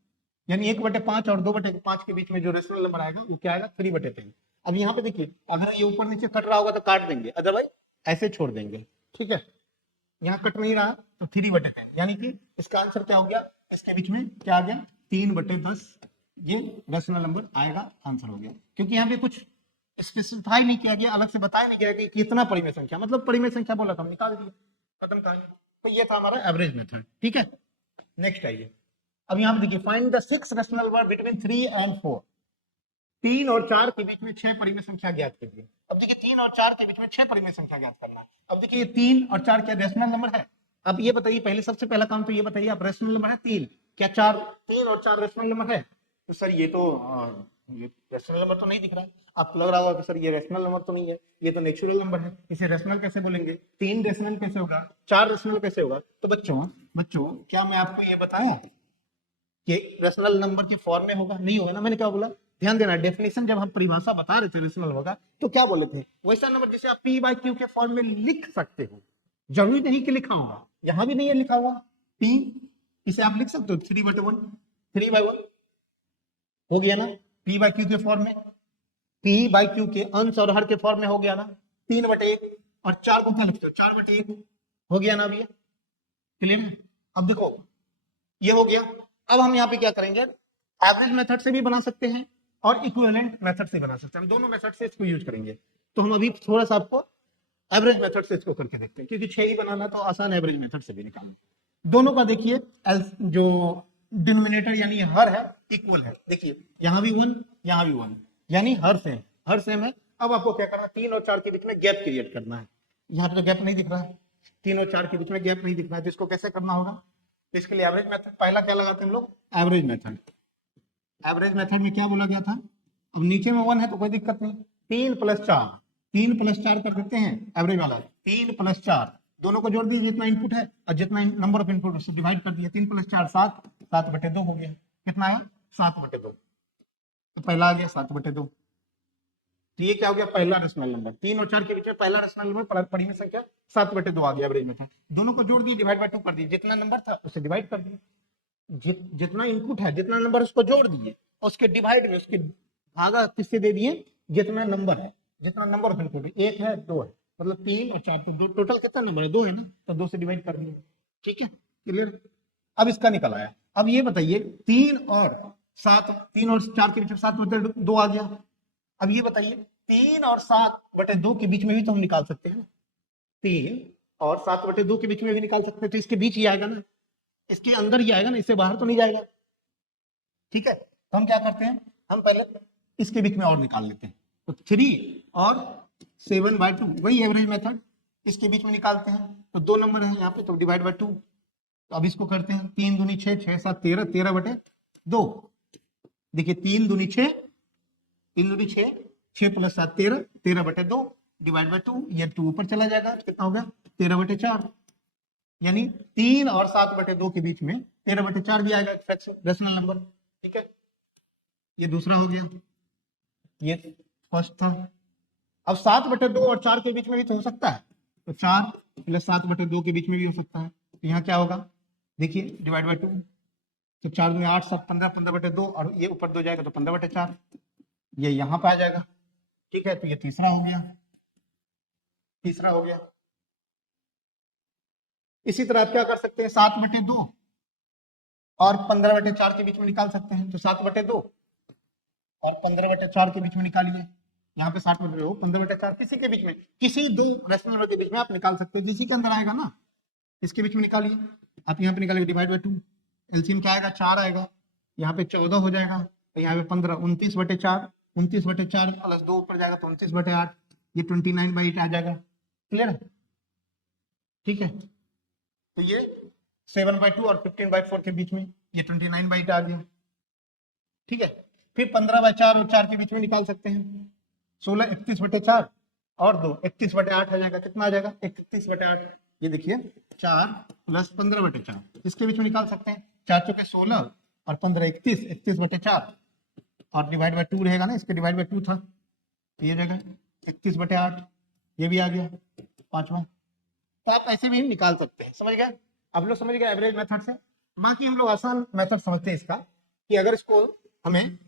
यानी 1/5 और 2/5 के बीच में जो रेशनल नंबर आएगा वो क्या आएगा, 3/10। अब यहाँ पे देखिए अगर ये ऊपर नीचे कट रहा होगा तो काट देंगे, अदरवाइज ऐसे छोड़ देंगे, ठीक है। यहाँ कट नहीं रहा तो 3/10, यानी कि इसका आंसर क्या हो गया, इसके बीच में क्या आ गया, 3/10, ये रेशनल नंबर आएगा, आंसर हो गया। क्योंकि यहाँ पे कुछ स्पेसिफाई नहीं किया गया, अलग से बताया नहीं गया कि कितना परिमेय संख्या, मतलब परिमेय संख्या बोला था, निकाल दिया, खत्म कहानी। तो ये था हमारा एवरेज मेथड, ठीक है। नेक्स्ट आइए, अब यहाँ पे देखिए, find the 6 rational number between 3 and 4, 3 और 4 के बीच में 6 परिमेय संख्या ज्ञात कीजिए। अब देखिए 3 और 4 के बीच में 6 परिमेय संख्या ज्ञात करना है। अब देखिए 3 और 4 क्या रेशनल नंबर है, अब ये बताइए, पहले सबसे पहला काम तो ये बताइए, आप रेशनल नंबर है 3, क्या 3 और 4 रेशनल नंबर है, तो सर ये तो ये रेशनल नंबर तो नहीं दिख रहा है। आपको लग रहा होगा कि सर ये रेशनल नंबर तो नहीं है, ये तो नेचुरल नंबर है, इसे रेशनल कैसे बोलेंगे, 3 रेशनल कैसे होगा, 4 रेशनल कैसे होगा। तो बच्चों क्या मैं आपको ये बताया कि रेशनल नंबर के फॉर्म में होगा, नहीं होगा ना, मैंने क्या बोला, ध्यान देना, डेफिनेशन जब हम परिभाषा बता रहे थे रेशनल नंबर का, तो क्या बोले थे, वैसा नंबर जिसे आप p/q के फॉर्म में लिख सकते हो, जरूरी नहीं कि लिखा होगा, यहां भी नहीं है लिखा हुआ p, इसे आप लिख सकते हो 3/1, 3/1 हो गया ना, p/q के फॉर्म में, p/q के अंश और हर के फॉर्म में हो गया ना, 3/1, और 4 को क्या लिखते हो, 4/1 हो गया ना, अभी क्लियर है। अब देखो ये हो गया, अब हम यहाँ पे क्या करेंगे, एवरेज मेथड से भी बना सकते हैं और इक्विवेलेंट मेथड से बना सकते हैं, हम दोनों मेथड से इसको यूज करेंगे। तो हम अभी थोड़ा सा आपको एवरेज मेथड से इसको करके देखते हैं, क्योंकि 6 ही बनाना तो आसान, एवरेज मेथड से भी निकालना। दोनों का देखिए जो डिनोमिनेटर यानी हर है इक्वल है। देखिए यहाँ भी 1 यहाँ भी 1 यानी हर सेम है। अब आपको क्या करना है, 3 और 4 के बीच में गैप क्रिएट करना है। यहाँ पे तो गैप नहीं दिख रहा है, 3 और 4 के बीच में गैप नहीं दिख रहा है, तो इसको कैसे करना होगा? तो इसके लिए एवरेज मेथड, पहला क्या लगाते हैं हम लोग? Average method. एवरेज मेथड में क्या बोला गया था? अब नीचे में 1 है तो कोई दिक्कत नहीं, 3 प्लस 4, 3 प्लस 4 कर देते हैं एवरेज वाला, 3 प्लस 4 दोनों को जोड़ दीजिए, जितना इनपुट है और जितना नंबर ऑफ इनपुट उससे डिवाइड कर दिया, 3 प्लस 4 7, 7/2 हो गया। कितना है? 7/2। तो पहला आ गया 7/2। तो ये क्या हो गया? पहला रेशनल नंबर। 3 और 4 के बीच में पहला रेशनल नंबर परिमेय संख्या 7/2 आ गया एवरेज में था। दोनों को जोड़ दिए, डिवाइड बाय 2 कर दिए, जितना नंबर था उससे डिवाइड कर दिए, जितना इनपुट है जितना नंबर उसको जोड़ दिए, उसके डिवाइड में उसके भागा किससे दे दिए? जितना नंबर है, जितना नंबर ऑफ इनपुट है, 1 है 2 है, मतलब 3 और 4, तो टोटल कितना नंबर है? 2 है ना, तो 2 से डिवाइड कर दिए। ठीक है, क्लियर? अब इसका निकल आया। अब ये बताइए 3 और 4 के बीच में 7/2 आ गया। अब ये बताइए 3 और 7/2 के बीच में भी तो हम निकाल सकते हैं ना, 3 और 7/2 के बीच में भी निकाल सकते हैं, तो इसके बीच ही आएगा ना, इसके अंदर ही आएगा ना, इससे बाहर तो नहीं जाएगा। ठीक है, तो हम क्या करते हैं, हम पहले इसके बीच में और निकाल लेते हैं। तो 3 और 7/2 वही एवरेज मेथड, इसके बीच में निकालते हैं। तो 2 नंबर है यहाँ पे, तो डिवाइड बाय 2। तो अब इसको करते हैं, 3 दूनी 6, 6 7 13, 13/2। देखिए 3 दूनी 6, 3 दूनी 6, 6 प्लस 7 13, 13/2 डिवाइड बाय 2। ये 2 ऊपर चला जाएगा, कितना हो गया? 13/4। यानी 3 और 7/2 के बीच में 13/4 भी आएगा, फ्रैक्शन रेशनल नंबर। ठीक है, ये दूसरा हो गया, ये फर्स्ट था। अब 7/2 और 4 के बीच में भी तो हो सकता है, तो 4 प्लस 7/2 के बीच में भी हो सकता है। तो यहाँ क्या होगा? देखिए डिवाइड बाय 2, तो 4 में 8 7 15, 15/2 और ये ऊपर 2 जाएगा तो 15/4, ये यहाँ पे आ जाएगा। ठीक है, तो ये तीसरा हो गया, तीसरा हो गया। इसी तरह आप क्या कर सकते हैं, 7/2 और 15/4 के बीच में निकाल सकते हैं। तो 7/2 और 15/4 के बीच में निकालिए, यहाँ पे 7/2 15/4 किसी के बीच में, किसी दो रेशनल नंबर के बीच में आप निकाल सकते हो, जिसी के अंदर आएगा ना इसके बीच में निकालिए। आप यहाँ पे निकालिए डिवाइड बाय 2, एलसीएम क्या आएगा? 4 आएगा, यहाँ पे 14 हो जाएगा, तो यहाँ पे 15, 29/4, 29/4 प्लस 2 ऊपर जाएगा तो 29/8, ये 29/8 आ जाएगा। क्लियर है? ठीक है, तो ये 7/2 और 15/4 के बीच में ये 29/8 आ गया। ठीक है, फिर 15/4 और 4 के बीच में निकाल सकते हैं, 16 31/4 और 2 31/8 आ जाएगा। कितना आ जाएगा? 31/8। ये देखिए 4 प्लस 15/4 इसके बीच में निकाल सकते हैं, 4 चौके 16 और 15 31, 31/4 और डिवाइड बाय 2 रहेगा ना, इसके डिवाइड बाय 2 था, तो ये जगह 31/8, ये भी आ गया पांचवा। तो आप ऐसे भी निकाल सकते हैं। समझ गए? आप लोग समझ गए एवरेज मेथड से। बाकी हम लोग आसान मेथड समझते हैं इसका, कि अगर हमें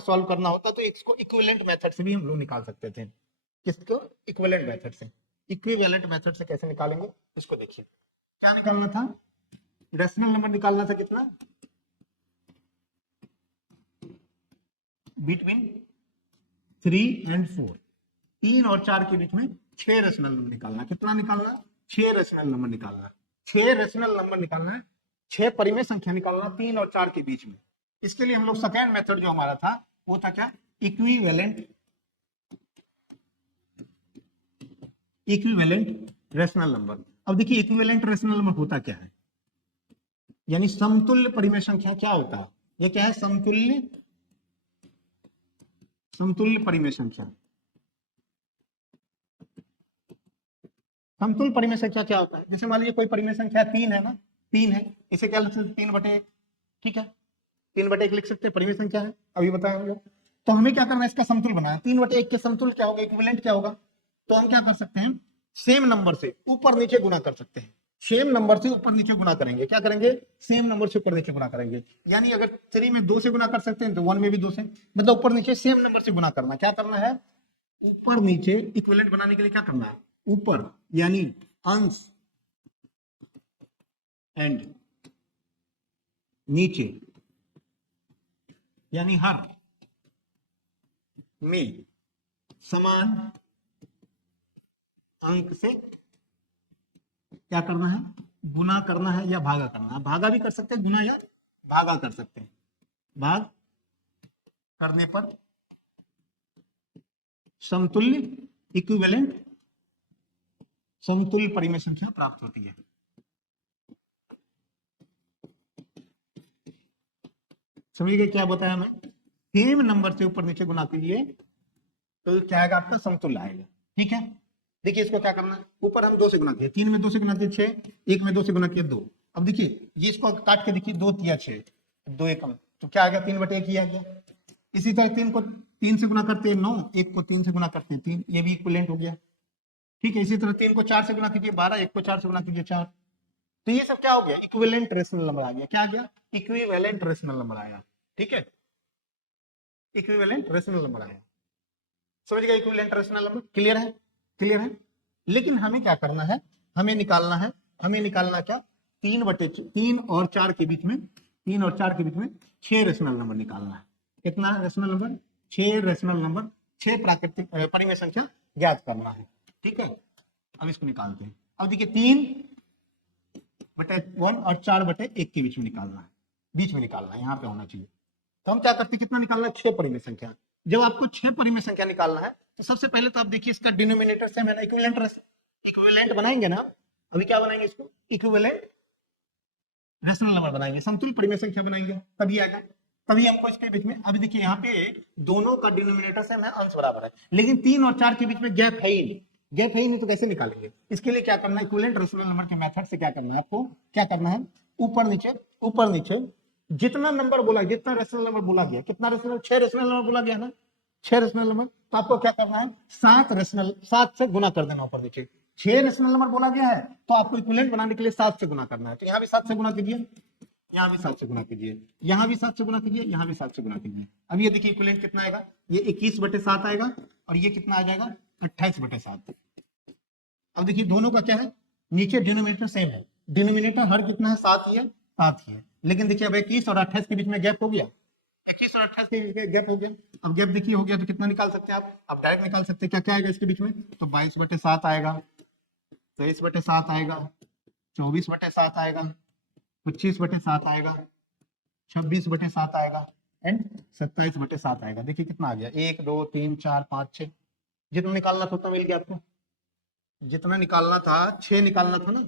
सॉल्व करना होता तो इसको इक्विवेलेंट मेथड से भी हम लोग निकाल सकते थे। किसको? इक्विवेलेंट मेथड से। इक्विवेलेंट मेथड से कैसे निकालेंगे इसको देखिए। क्या निकालना था? रेशनल नंबर निकालना था, कितना? बिटवीन 3 और 4, 3 और 4 के बीच में 6 रेशनल नंबर निकालना। कितना निकालना? 6 रेशनल नंबर निकालना। 6 रेशनल नंबर निकालना है, 6 परिमेय संख्या निकालना 3 और 4 के बीच में। इसके लिए हम लोग सेकेंड मेथड जो हमारा था वो था क्या? Equivalent rational number. अब देखिए इक्विवेलेंट रेशनल नंबर होता क्या है, यानी समतुल्य परिमेय संख्या क्या होता है? ये क्या है? समतुल्य परिमेय संख्या। समतुल्य परिमेय संख्या क्या होता है? जैसे मान लीजिए कोई परिमेय संख्या 3 है ना, 3 है, इसे क्या लिख सकते? 3/1। ठीक है, 3/1 लिख सकते हैं, परिमेय संख्या है, अभी बताएं हम लोग। तो हमें क्या करना है? इसका समतुल्य बनाना है। 3/1 के समतुल्य क्या होगा? इक्विवेलेंट क्या होगा? तो हम क्या कर सकते हैं? सेम नंबर से ऊपर नीचे गुना कर सकते हैं। सेम नंबर से ऊपर नीचे गुना करेंगे। क्या करेंगे? सेम नंबर से ऊपर नीचे गुना करेंगे। यानी अगर 3 में 2 से गुना कर सकते हैं तो 1 में भी 2 से, मतलब ऊपर नीचे सेम नंबर से गुना करना। क्या करना है? ऊपर नीचे इक्विवेलेंट बनाने के लिए क्या करना है? ऊपर यानी अंश एंड नीचे यानी हर में समान अंक से क्या करना है? गुना करना है या भागा करना है। भागा भी कर सकते हैं, गुना या भागा कर सकते हैं, भाग करने पर समतुल्य इक्विवेलेंट समतुल्य परिमेय संख्या प्राप्त होती है। समझिए क्या बताया हमें, सेम नंबर से ऊपर नीचे गुना कीजिए तो क्या आएगा आपका, समतुल्य आएगा। ठीक है, देखिए इसको क्या करना है, ऊपर हम 2 से गुना किए, 3 में 2 से गुना किए 6, 1 में 2 से गुना किए 2। अब देखिए ये इसको काट के देखिए, 2 तिया 6, 2 एकम, तो क्या आ गया, 3/1 ही आ गया। इसी तरह 3 को 3 से गुना करते हैं 9, 1 को 3 से गुना करते हैं 3, ये भी इक्विवेलेंट हो गया। ठीक है, इसी तरह 3 को 4 से गुना कीजिए 12, 1 को 4 से गुना कीजिए 4, तो ये सब क्या हो गया, इक्विवेलेंट रेशनल नंबर आ गया। क्या आ गया, इक्विवेलेंट रेशनल नंबर आया। ठीक है, इक्विवेलेंट रेशनल नंबर आया। समझ गया, इक्विवेलेंट रेशनल नंबर, क्लियर है, क्लियर है। लेकिन हमें क्या करना है, हमें निकालना है, हमें निकालना क्या, 3 और 4 के बीच में, 3 और 4 के बीच में 6 रेशनल नंबर निकालना है। कितना रेशनल नंबर, 6 रेशनल नंबर, 6 प्राकृतिक परिमेय संख्या ज्ञात करना है। ठीक है, अब इसको निकालते हैं। अब देखिए 3/1 और 4/1 के बीच में निकालना है, बीच में निकालना है, यहाँ पे होना चाहिए। तो हम क्या करते हैं, कितना निकालना है, 6 परिमेय संख्या। जब आपको 6 परिमेय संख्या निकालना है तो सबसे पहले तो आप देखिए इसका डिनोमिनेटर सेम है ना, इक्विवेलेंट बनाएंगे ना। अभी क्या बनाएंगे, इसको इक्विवेलेंट रेशनल नंबर बनाएंगे, समतुल्य परिमेय संख्या बनाएंगे, तभी आएगा, तभी हमको इसके बीच में। अभी देखिए यहाँ पे दोनों का डिनोमिनेटर सेम है, अंश बराबर है, लेकिन 3 और 4 के बीच में गैप है ही नहीं, गैप है ही नहीं, तो कैसे निकालेंगे। इसके लिए क्या करना है, इक्विवेलेंट रेशनल नंबर के मेथड से क्या करना है, आपको क्या करना है, ऊपर नीचे जितना नंबर बोला, जितना रेशनल नंबर बोला गया, कितना रेशनल, 6 रेशनल नंबर बोला गया ना, 6 रेशनल नंबर, तो आपको क्या करना है, 7 से गुना कर देना ऊपर नीचे। 6 रेशनल नंबर बोला गया है तो आपको इक्विवेलेंट बनाने के लिए 7 से गुना करना है। तो यहाँ भी 7 से गुना कीजिए, यहाँ भी 7 से गुना कीजिए, यहाँ भी 7 से गुना कीजिए, यहाँ भी 7 से गुना कीजिए। अब ये देखिए इक्विवेलेंट कितना आएगा, ये 21/7 आएगा, और ये कितना आ जाएगा, 28/7। अब देखिए दोनों का क्या है, नीचे डिनोमिनेटर सेम है, डिनोमिनेटर हर कितना है, 7 ही है, 7 ही है। लेकिन देखिए अब 21 और 28 के बीच में गैप हो गया, 21 और 28 के बीच में गैप हो गया। अब गैप देखिए हो गया, तो कितना निकाल सकते हैं आप, अब डायरेक्ट निकाल सकते हैं, क्या क्या आएगा इसके बीच में, तो 22/7 आएगा, 23/7 आएगा, 24/7 आएगा, 25/7 आएगा, 26/7 आएगा, एंड 27/7 आएगा। देखिए कितना आ गया, 1 2 3 4 5 6, जितना निकालना था उतना मिल गया आपको, जितना निकालना था 6 निकालना था ना।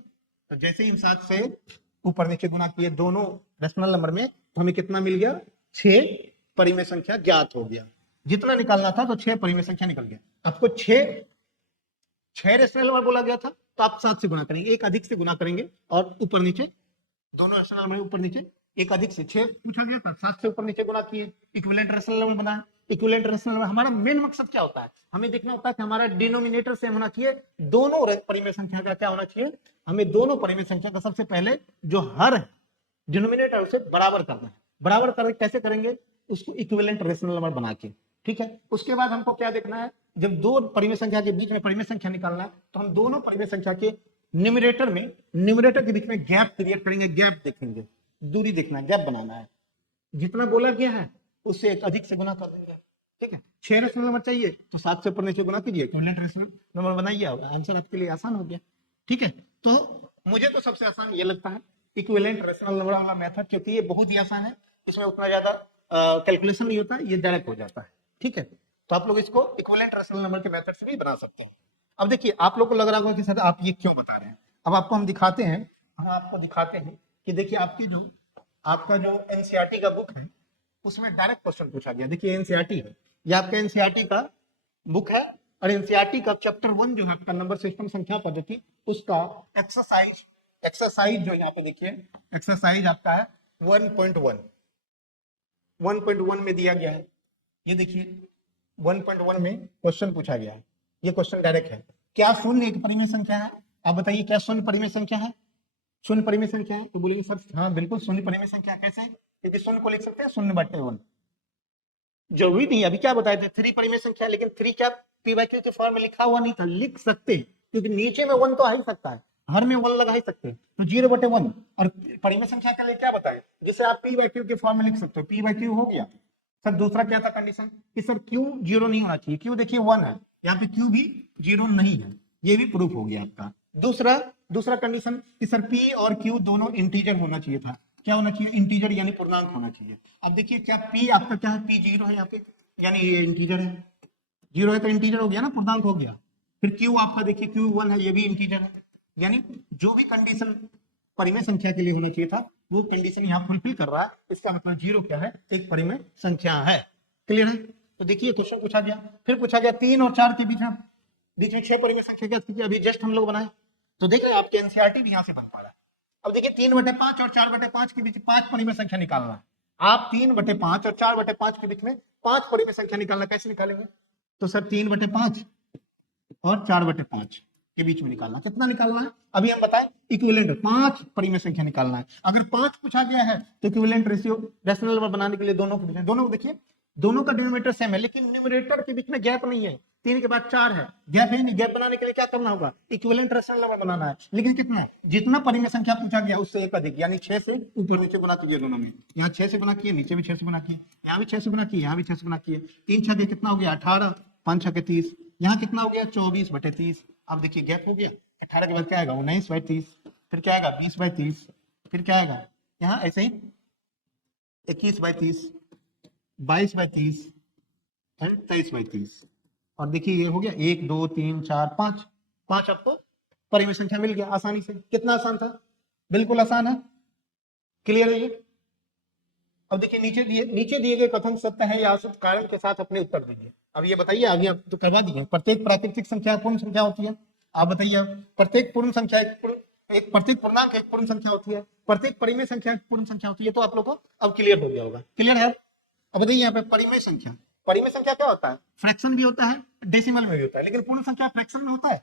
तो जैसे ही इन 7 से ऊपर नीचे गुना किए दोनों रेशनल नंबर में, तो हमें कितना मिल गया, 6 परिमेय संख्या ज्ञात हो गया। जितना निकालना था तो 6 परिमेय संख्या निकल गया। आपको 6 रेशनल नंबर बोला गया था, तो आप 7 से गुना करेंगे, एक अधिक से गुना करेंगे, और ऊपर नीचे दोनों रेशनल नंबर ऊपर नीचे एक अधिक से, 6 पूछा गया था, 7 से ऊपर नीचे गुना किए, इक्विवेलेंट रेशनल नंबर बना। इक्विवेलेंट रेशनल नंबर, हमारा मेन मकसद क्या होता है, हमें देखना होता है कि हमारा डिनोमिनेटर सेम होना चाहिए, दोनों परिमेय संख्या का क्या होना चाहिए, हमें दोनों परिमेय संख्या का सबसे पहले जो हर डिनोमिनेटर उसे बराबर करना है। बराबर कर कैसे करेंगे, उसको इक्विवेलेंट रेशनल नंबर बना के। ठीक है, उसके बाद हमको क्या देखना है, जब दो परिमेय संख्या के बीच में परिमेय संख्या निकालना है, तो हम दोनों परिमेय संख्या के न्यूमरेटर के बीच में गैप क्रिएट करेंगे, गैप देखेंगे, दूरी देखना है, गैप बनाना है, जितना बोला गया है उससे एक अधिक से गुना कर देंगे। ठीक है, 6 रेशनल नंबर चाहिए तो 7 से ऊपर नीचे गुना कीजिए, इक्विवेलेंट रेशनल नंबर बनाइए, आंसर आपके लिए आसान हो गया। ठीक है, तो मुझे तो सबसे आसान ये लगता है इक्विवेलेंट रेशनल नंबर वाला मेथड, क्योंकि ये बहुत ही आसान है, इसमें उतना ज्यादा कैलकुलेशन नहीं होता, ये डायरेक्ट हो जाता है। ठीक है, तो आप लोग इसको इक्विवेलेंट रेशनल नंबर के मेथड से भी बना सकते हैं। अब देखिए आप लोग को लग रहा होगा कि सर आप ये क्यों बता रहे हैं, अब आपको हम दिखाते हैं, हम आपको दिखाते हैं कि देखिए आपका जो एनसीईआरटी का बुक है उसमें डायरेक्ट क्वेश्चन पूछा गया। देखिए एनसीईआरटी है, ये आपका एनसीईआरटी का बुक है, और एनसीईआरटी का चैप्टर 1 जो है आपका नंबर सिस्टम संख्या पद्धति, उसका एक्सरसाइज जो यहाँ पे देखिए, एक्सरसाइज आपका है 1.1 में दिया गया है। ये देखिए 1.1 में क्वेश्चन पूछा गया है, ये क्वेश्चन डायरेक्ट है, क्या शून्य एक परिमेय संख्या है, आप बताइए क्या शून्य परिमेय संख्या है, शून्य परिमेय संख्या है, तो बोलिए सर हाँ बिल्कुल शून्य परिमेय संख्या। कैसे, क्योंकि शून्य को लिख सकते हैं 0/1, जरूरी नहीं, अभी क्या बताए थे 3 परिमेय संख्या, लेकिन 3 क्या p/q के फॉर्म में लिखा हुआ नहीं था, लिख सकते हैं, क्योंकि नीचे में 1 तो आ ही सकता है, हर में 1 लगा ही सकते हैं, तो 0/1। और परिमेय संख्या के लिए क्या बताए, जिसे आप p/q के फॉर्म में लिख सकते हो, p/q हो गया। सर दूसरा क्या था कंडीशन, कि सर q 0 नहीं होना चाहिए, q देखिए 1 है, यहाँ पे q भी 0 नहीं है, ये भी प्रूफ हो गया आपका। दूसरा कंडीशन कि सर p और q दोनों इंटीजर होना चाहिए था, क्या होना चाहिए, इंटीजर यानी पूर्णांक होना चाहिए। अब देखिए क्या p आपका क्या है, p 0 है यहाँ पे, यानी ये इंटीजर है, 0 है तो इंटीजर हो गया ना, पूर्णांक हो गया। फिर q आपका देखिए q 1 है, ये भी इंटीजर है, यानी जो भी कंडीशन परिमेय संख्या के लिए होना चाहिए था वो कंडीशन यहाँ फुलफिल कर रहा है। इसका मतलब 0 क्या है, एक परिमेय संख्या है। क्लियर है? तो देखिए क्वेश्चन पूछा गया, फिर पूछा गया 3 और 4 के बीच में 6 परिमेय संख्या ज्ञात कीजिए। अभी जस्ट हम लोग बनाए, तो देख रहे हैं आपके एनसीईआरटी भी यहाँ से बन पा रहा है। अब देखिए 3/5 और 4/5 के बीच 5 परिमेय संख्या निकालना है। आप 3/5 और 4/5 के बीच में 5 परिमेय संख्या निकालना, कैसे निकालेंगे? तो सर 3/5 और 4/5 के बीच में निकालना, कितना निकालना है अभी हम बताएं, इक्विवेलेंट 5 परिमेय संख्या निकालना है। अगर 5 पूछा गया है तो इक्विवेलेंट रेशियो रैशनल नंबर बनाने के लिए दोनों के बीच में, दोनों को देखिए दोनों का डिनोमिनेटर सेम है, लेकिन न्यूमरेटर के बीच में गैप नहीं है, 3 के बाद 4 है, गैप है नहीं। गैप बनाने के लिए क्या करना होगा, इक्विवेलेंट रैशनल नंबर बनाना है। लेकिन कितना, जितना परिमेय संख्या पूछा गया उससे एक अधिक, यानी 6 से ऊपर नीचे गुना कीजिए दोनों में। यहाँ 6 से गुना किए, नीचे भी 6 से गुना किए, यहाँ भी 6 से गुना किए, यहाँ भी 6 से गुना किए। 3 छके कितना हो गया 18, 5 छके 30, यहाँ कितना हो गया 24/30। अब देखिए गैप हो गया, 18 के बाद क्या आएगा 19/30, फिर क्या आएगा 20/30, फिर क्या आएगा यहाँ ऐसे ही 21/30, 22/30 एंड 23/30। और देखिए ये हो गया 1 2 3 4 5, 5 आपको परिमेय संख्या मिल गया आसानी से। कितना आसान था, बिल्कुल आसान है। क्लियर है ये? अब देखिए नीचे दिए गए कथन सत्य है या असत्य, कारण के साथ अपने उत्तर दीजिए। अब ये बताइए, आगे आप तो करवा दीजिए। प्रत्येक प्राकृतिक संख्या पूर्ण संख्या होती है, आप बताइए। प्रत्येक पूर्ण संख्या प्रत्येक पूर्णांक एक पूर्ण संख्या होती है, प्रत्येक परिमेय संख्या एक पूर्ण संख्या होती है। तो आप लोगों को अब क्लियर हो गया होगा। क्लियर है? अब बताइए यहाँ पे परिमेय संख्या क्या होता है, फ्रैक्शन भी होता है, डेसिमल में भी होता है, लेकिन पूर्ण संख्या फ्रैक्शन में होता है,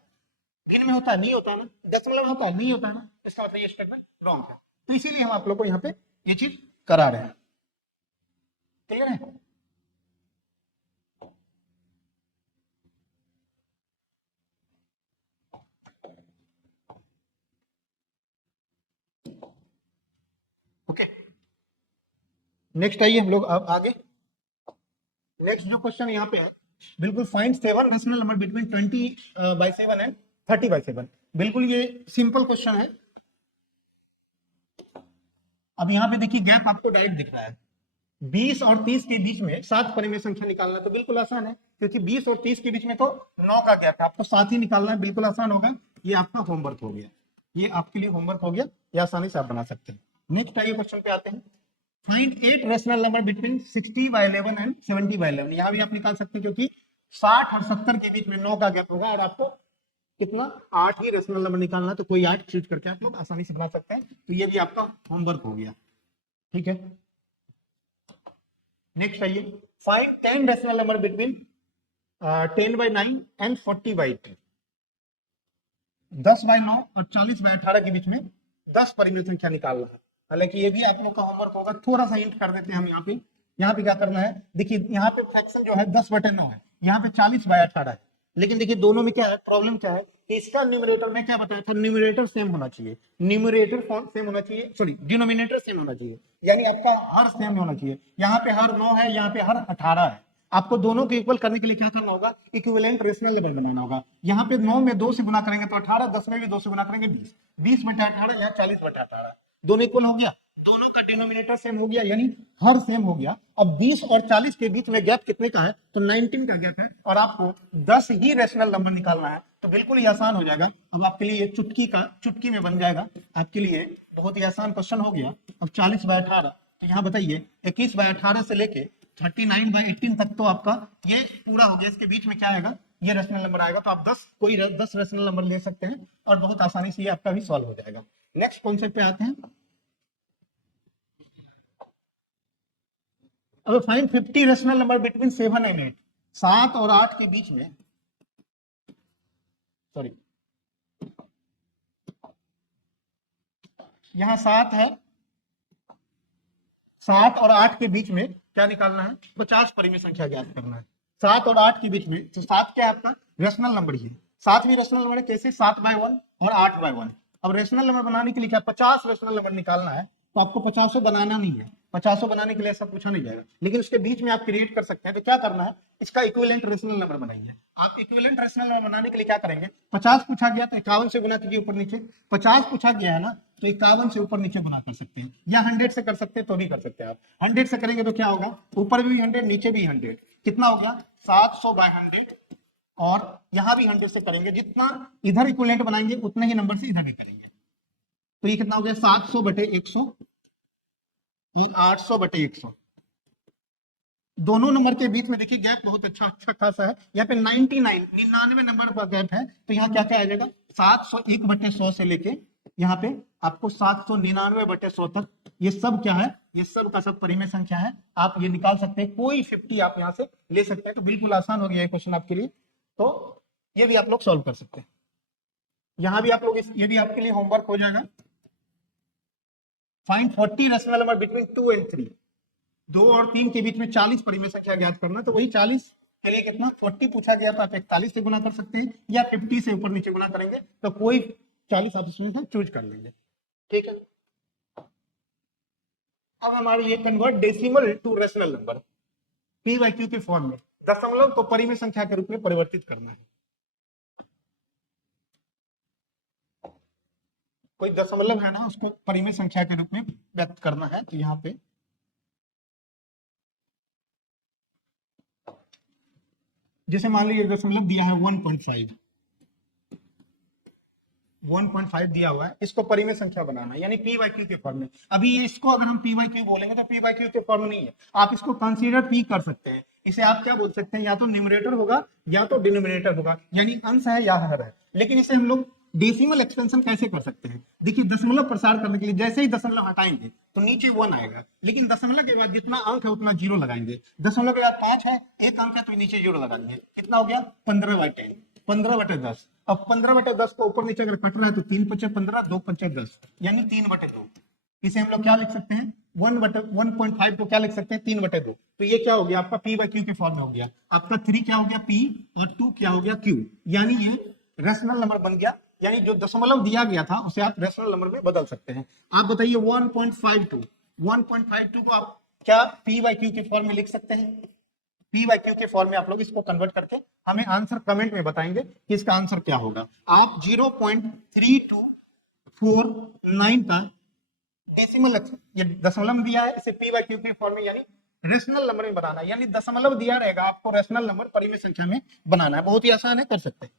भिन्न में होता है, नहीं होता है ना, दशमलव में होता है, नहीं होता है ना। इसका मतलब ये स्टेटमेंट रॉन्ग है। तो इसीलिए हम आप लोग को यहाँ पे ये चीज करा रहे हैं। क्लियर है? ओके, नेक्स्ट आइए हम लोग अब आगे। नेक्स्ट जो क्वेश्चन यहाँ पे है, बिल्कुल find 7 rational number between 20/7 and 30/7। बिल्कुल ये सिंपल क्वेश्चन है। अब यहाँ पे देखिए गैप आपको डायरेक्ट दिख रहा है, 20 और 30 के बीच में 7 परिमेय संख्या निकालना तो बिल्कुल आसान है, क्योंकि 20 और 30 के बीच में तो 9 का गैप है, आपको 7 ही निकालना है, बिल्कुल आसान होगा। ये आपका होमवर्क हो गया, ये आपके लिए होमवर्क हो गया, ये आसानी से आप बना सकते हैं। नेक्स्ट आइए क्वेश्चन पे आते हैं। Find 8 rational number between 60/11 and 70/11। यहाँ भी आप निकाल सकते हैं, क्योंकि 60 और 70 के बीच में 9 का गैप होगा, और आपको कितना 8 ही रेशनल नंबर निकालना, तो कोई 8 चूज करके आप लोग आसानी से बना सकते हैं। तो ये भी आपका होमवर्क हो गया, ठीक है। नेक्स्ट आइए, find 10 rational number between 10/9 and 40/2। 10/9 और 40/18 के बीच में 10 परिमेय संख्या निकालना है। हालांकि ये भी आप लोग का होमवर्क होगा, थोड़ा सा हिंट कर देते हैं हम यहाँ पे क्या करना है। देखिए यहाँ पे फ्रैक्शन जो है 10/9 है, यहाँ पे 40/18 है, लेकिन देखिए दोनों में क्या है, प्रॉब्लम क्या है कि इसका न्यूमरेटर में क्या बताया था, न्यूमरेटर सेम होना चाहिए, न्यूमरेटर सेम होना चाहिए, सॉरी डिनोमिनेटर सेम होना चाहिए, यानी आपका हर सेम होना चाहिए। यहाँ पे हर 9 है, यहाँ पे हर 18 है। आपको दोनों को इक्वल करने के लिए क्या करना होगा, इक्विवेलेंट रेशनल नंबर बनाना होगा। यहाँ पे 9 में 2 से गुना करेंगे तो 18, 10 में भी 2 से गुना करेंगे 20, 20/18, यहाँ 40/18, दोनों इक्वल हो गया, दोनों का डिनोमिनेटर सेम हो गया, यानी हर सेम हो गया। अब 20 और 40 के बीच में गैप कितने का है, तो 19 का गैप है, और आपको 10 ही रेशनल नंबर निकालना है, तो बिल्कुल ही आसान हो जाएगा। अब आपके लिए चुटकी में बन जाएगा, आपके लिए बहुत ही आसान क्वेश्चन हो गया। अब 40/18, तो यहाँ बताइए 21/18 से लेके 39/18 तक तो आपका ये पूरा हो गया। इसके बीच में क्या आएगा, ये रेशनल नंबर आएगा, तो आप 10 रेशनल नंबर ले सकते हैं, और बहुत आसानी से ये आपका भी सॉल्व हो जाएगा। नेक्स्ट कॉन्सेप्ट पे आते हैं। अब find 50 rational number between 7 and 8। 7 और 8 के बीच में, सॉरी यहां 7 है, 7 और 8 के बीच में क्या निकालना है, 50 परिमेय संख्या ज्ञात करना है। 7 और 8 के बीच में, तो 7 क्या है आपका रेशनल नंबर ही है, 7 भी रेशनल नंबर है, कैसे 7/1 और 8/1। अब रेशनल नंबर बनाने के लिए क्या 50 रेशनल नंबर निकालना है, तो आपको 50 से बनाना नहीं है, 50 बनाने के लिए ऐसा पूछा नहीं जाएगा, लेकिन उसके बीच में आप क्रिएट कर सकते हैं। तो क्या करना है, इसका इक्विवेलेंट रेशनल नंबर बनाइए। आप इक्विवेलेंट रेशनल नंबर बनाने के लिए क्या करेंगे, 50 पूछा गया तो 51 से गुना कीजिए ऊपर नीचे, 50 पूछा गया है ना तो 51 से ऊपर नीचे गुना कर सकते हैं, या 100 से कर सकते हैं तो भी कर सकते हैं आप। 100 से करेंगे तो क्या होगा, ऊपर भी 100 नीचे भी 100, कितना हो गया 700/100, और यहां भी 100 से करेंगे, जितना इधर इक्विवेलेंट बनाएंगे उतने ही नंबर से इधर भी करेंगे। तो ये कितना हो गया 700/100, 800/100। दोनों नंबर के बीच में देखिए गैप बहुत अच्छा खासा है, यहाँ पे 99 नंबर का गैप है। तो यहाँ क्या क्या आ जाएगा, 701/100 से लेके यहाँ पे आपको 799/100 तक, ये सब क्या है, ये सब का सब परिमेय संख्या है। आप ये निकाल सकते हैं, कोई 50 आप यहाँ से ले सकते हैं। तो बिल्कुल आसान हो गया ये क्वेश्चन आपके लिए, तो ये भी आप लोग सॉल्व कर सकते हैं। यहाँ भी आप लोग ये भी आपके लिए होमवर्क हो जाएगा। Find 40 rational number between 2 and 3, 2 और 3 के बीच में 40 परिमेय संख्या ज्ञात करना। तो वही 40 के लिए कितना 40 पूछा गया, तो आप 41 से गुना कर सकते हैं, या 50 से ऊपर नीचे गुना करेंगे, तो कोई 40 आप इसमें से चूज कर लेंगे। ठीक है, अब हमारे ये convert decimal to rational number, p/q के फॉर्म में दशमलव को परिमेय संख्या के रूप में परिवर्तित करना है। कोई दशमलव है ना, उसको परिमेय संख्या के रूप में व्यक्त करना है। तो यहाँ पे जैसे मान लीजिए दशमलव दिया है 1.5 दिया हुआ है, इसको परिमेय संख्या बनाना है, यानी p/q के फॉर्म में। अभी इसको अगर हम p/q बोलेंगे तो p/q के फॉर्म में नहीं है, आप इसको कंसीडर p कर सकते हैं। इसे आप क्या बोल सकते हैं, या तो न्यूमरेटर होगा या तो डिनोमिनेटर होगा, यानी अंश है या हर है। लेकिन इसे हम लोग डेसिमल एक्सटेंशन कैसे कर सकते हैं, देखिए दशमलव प्रसार करने के लिए जैसे ही दशमलव हटाएंगे तो नीचे 1 आएगा, लेकिन दशमलव के बाद जितना अंक है उतना 0 लगाएंगे। दशमलव के बाद 5 है, एक अंक है तो नीचे 0 लगाएंगे, कितना हो गया 15/10, 15/10। अब 15/10 को ऊपर नीचे अगर कट रहा है तो 3×5 15, 2×5 10, यानी 3/2। इसे हम लोग क्या लिख सकते हैं, 1/1.5 को क्या लिख सकते हैं 3/2। तो ये क्या हो गया आपका p/q के फॉर्म में हो गया। आपका 3 क्या हो गया p, और 2 क्या हो गया q, यानी ये रेशनल नंबर बन गया। यानी जो दशमलव दिया गया था उसे आप रेशनल नंबर में बदल सकते हैं। आप बताइए 1.52 को आप क्या p/q के फॉर्म में लिख सकते हैं, p/q के फॉर्म में आप लोग इसको कन्वर्ट करके हमें आंसर कमेंट में बताएंगे कि इसका आंसर क्या होगा। आप 0.3249 का डेसिमल, ये दशमलव दिया है, इसे p/q के फॉर्म में यानी रेशनल नंबर में बनाना है, यानी दशमलव दिया रहेगा आपको रेशनल नंबर परिमेय संख्या में बनाना है। बहुत ही आसान है, कर सकते हैं।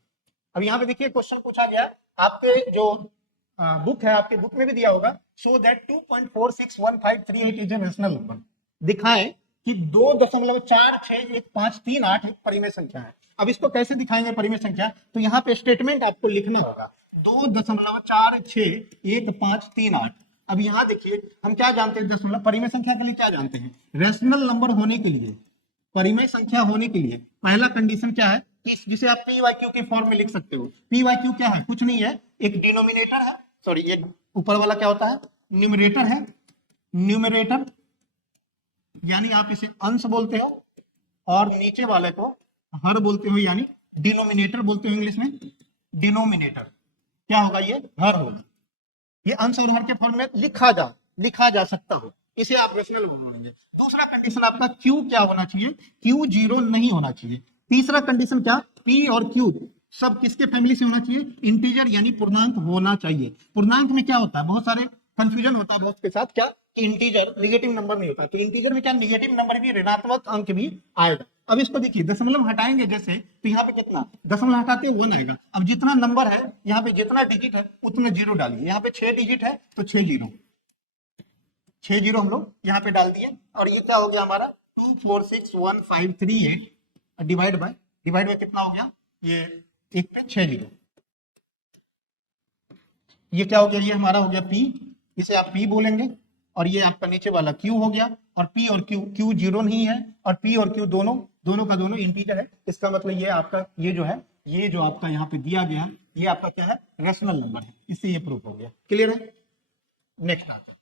अब यहाँ पे देखिए क्वेश्चन पूछा गया, आपके जो बुक है, आपके बुक में भी दिया होगा, so that 2.461538 is a rational number. दिखाएं कि 2.461538 एक परिमेय संख्या है। अब इसको कैसे दिखाएंगे परिमेय संख्या, तो यहाँ पे स्टेटमेंट आपको लिखना होगा 2.461538। अब यहाँ देखिए हम क्या जानते हैं, दशमलव परिमेय संख्या के लिए क्या जानते हैं, रेशनल नंबर होने के लिए, परिमेय संख्या होने के लिए पहला कंडीशन क्या है, जिसे आप p/q के फॉर्म में लिख सकते हो। p/q क्या है, कुछ नहीं है, एक डिनोमिनेटर है, सॉरी ये ऊपर वाला क्या होता है, न्यूमरेटर है। न्यूमरेटर यानी आप इसे अंश बोलते हो, और नीचे वाले को हर बोलते हो, यानी डिनोमिनेटर बोलते हो इंग्लिश में। डिनोमिनेटर क्या होगा, ये हर होगा। ये अंश और हर के फॉर्म में लिखा जा सकता हो, इसे आप रेशनल बोलेंगे। दूसरा कंडीशन आपका q क्या होना चाहिए, q 0 नहीं होना चाहिए। तीसरा कंडीशन क्या, p और q सब किसके फैमिली से होना चाहिए, इंटीजर यानी पूर्णांक होना चाहिए। पूर्णांक में क्या होता है, बहुत सारे कंफ्यूजन होता है बहुत के साथ, क्या इंटीजर नेगेटिव नंबर नहीं होता। तो इंटीजर में क्या नेगेटिव नंबर भी, ऋणात्मक अंक भी आएगा। अब इसको देखिए दशमलव हटाएंगे जैसे, तो यहाँ पे कितना दशमलव हटाते 1 आएगा। अब जितना नंबर है यहाँ पे, जितना डिजिट है उतना 0 डालिए। यहाँ पे 6 डिजिट है तो 6 जीरो हम लोग यहाँ पे डाल दिए, और ये क्या हो गया हमारा 2461538 डिवाइड बाय कितना हो गया, ये 1 पे 6 जीरो, ये क्या हो गया, ये हमारा हो गया p, इसे आप p बोलेंगे, और ये आपका नीचे वाला q हो गया। और p और q 0 नहीं है, और p और q दोनों का दोनों इंटीजर है। इसका मतलब ये आपका, ये जो है, ये जो आपका यहाँ पे दिया गया, ये आपका क्या है, रेशनल नंबर है। इससे ये प्रूफ हो गया। क्लियर है, नेक्स्ट आता है।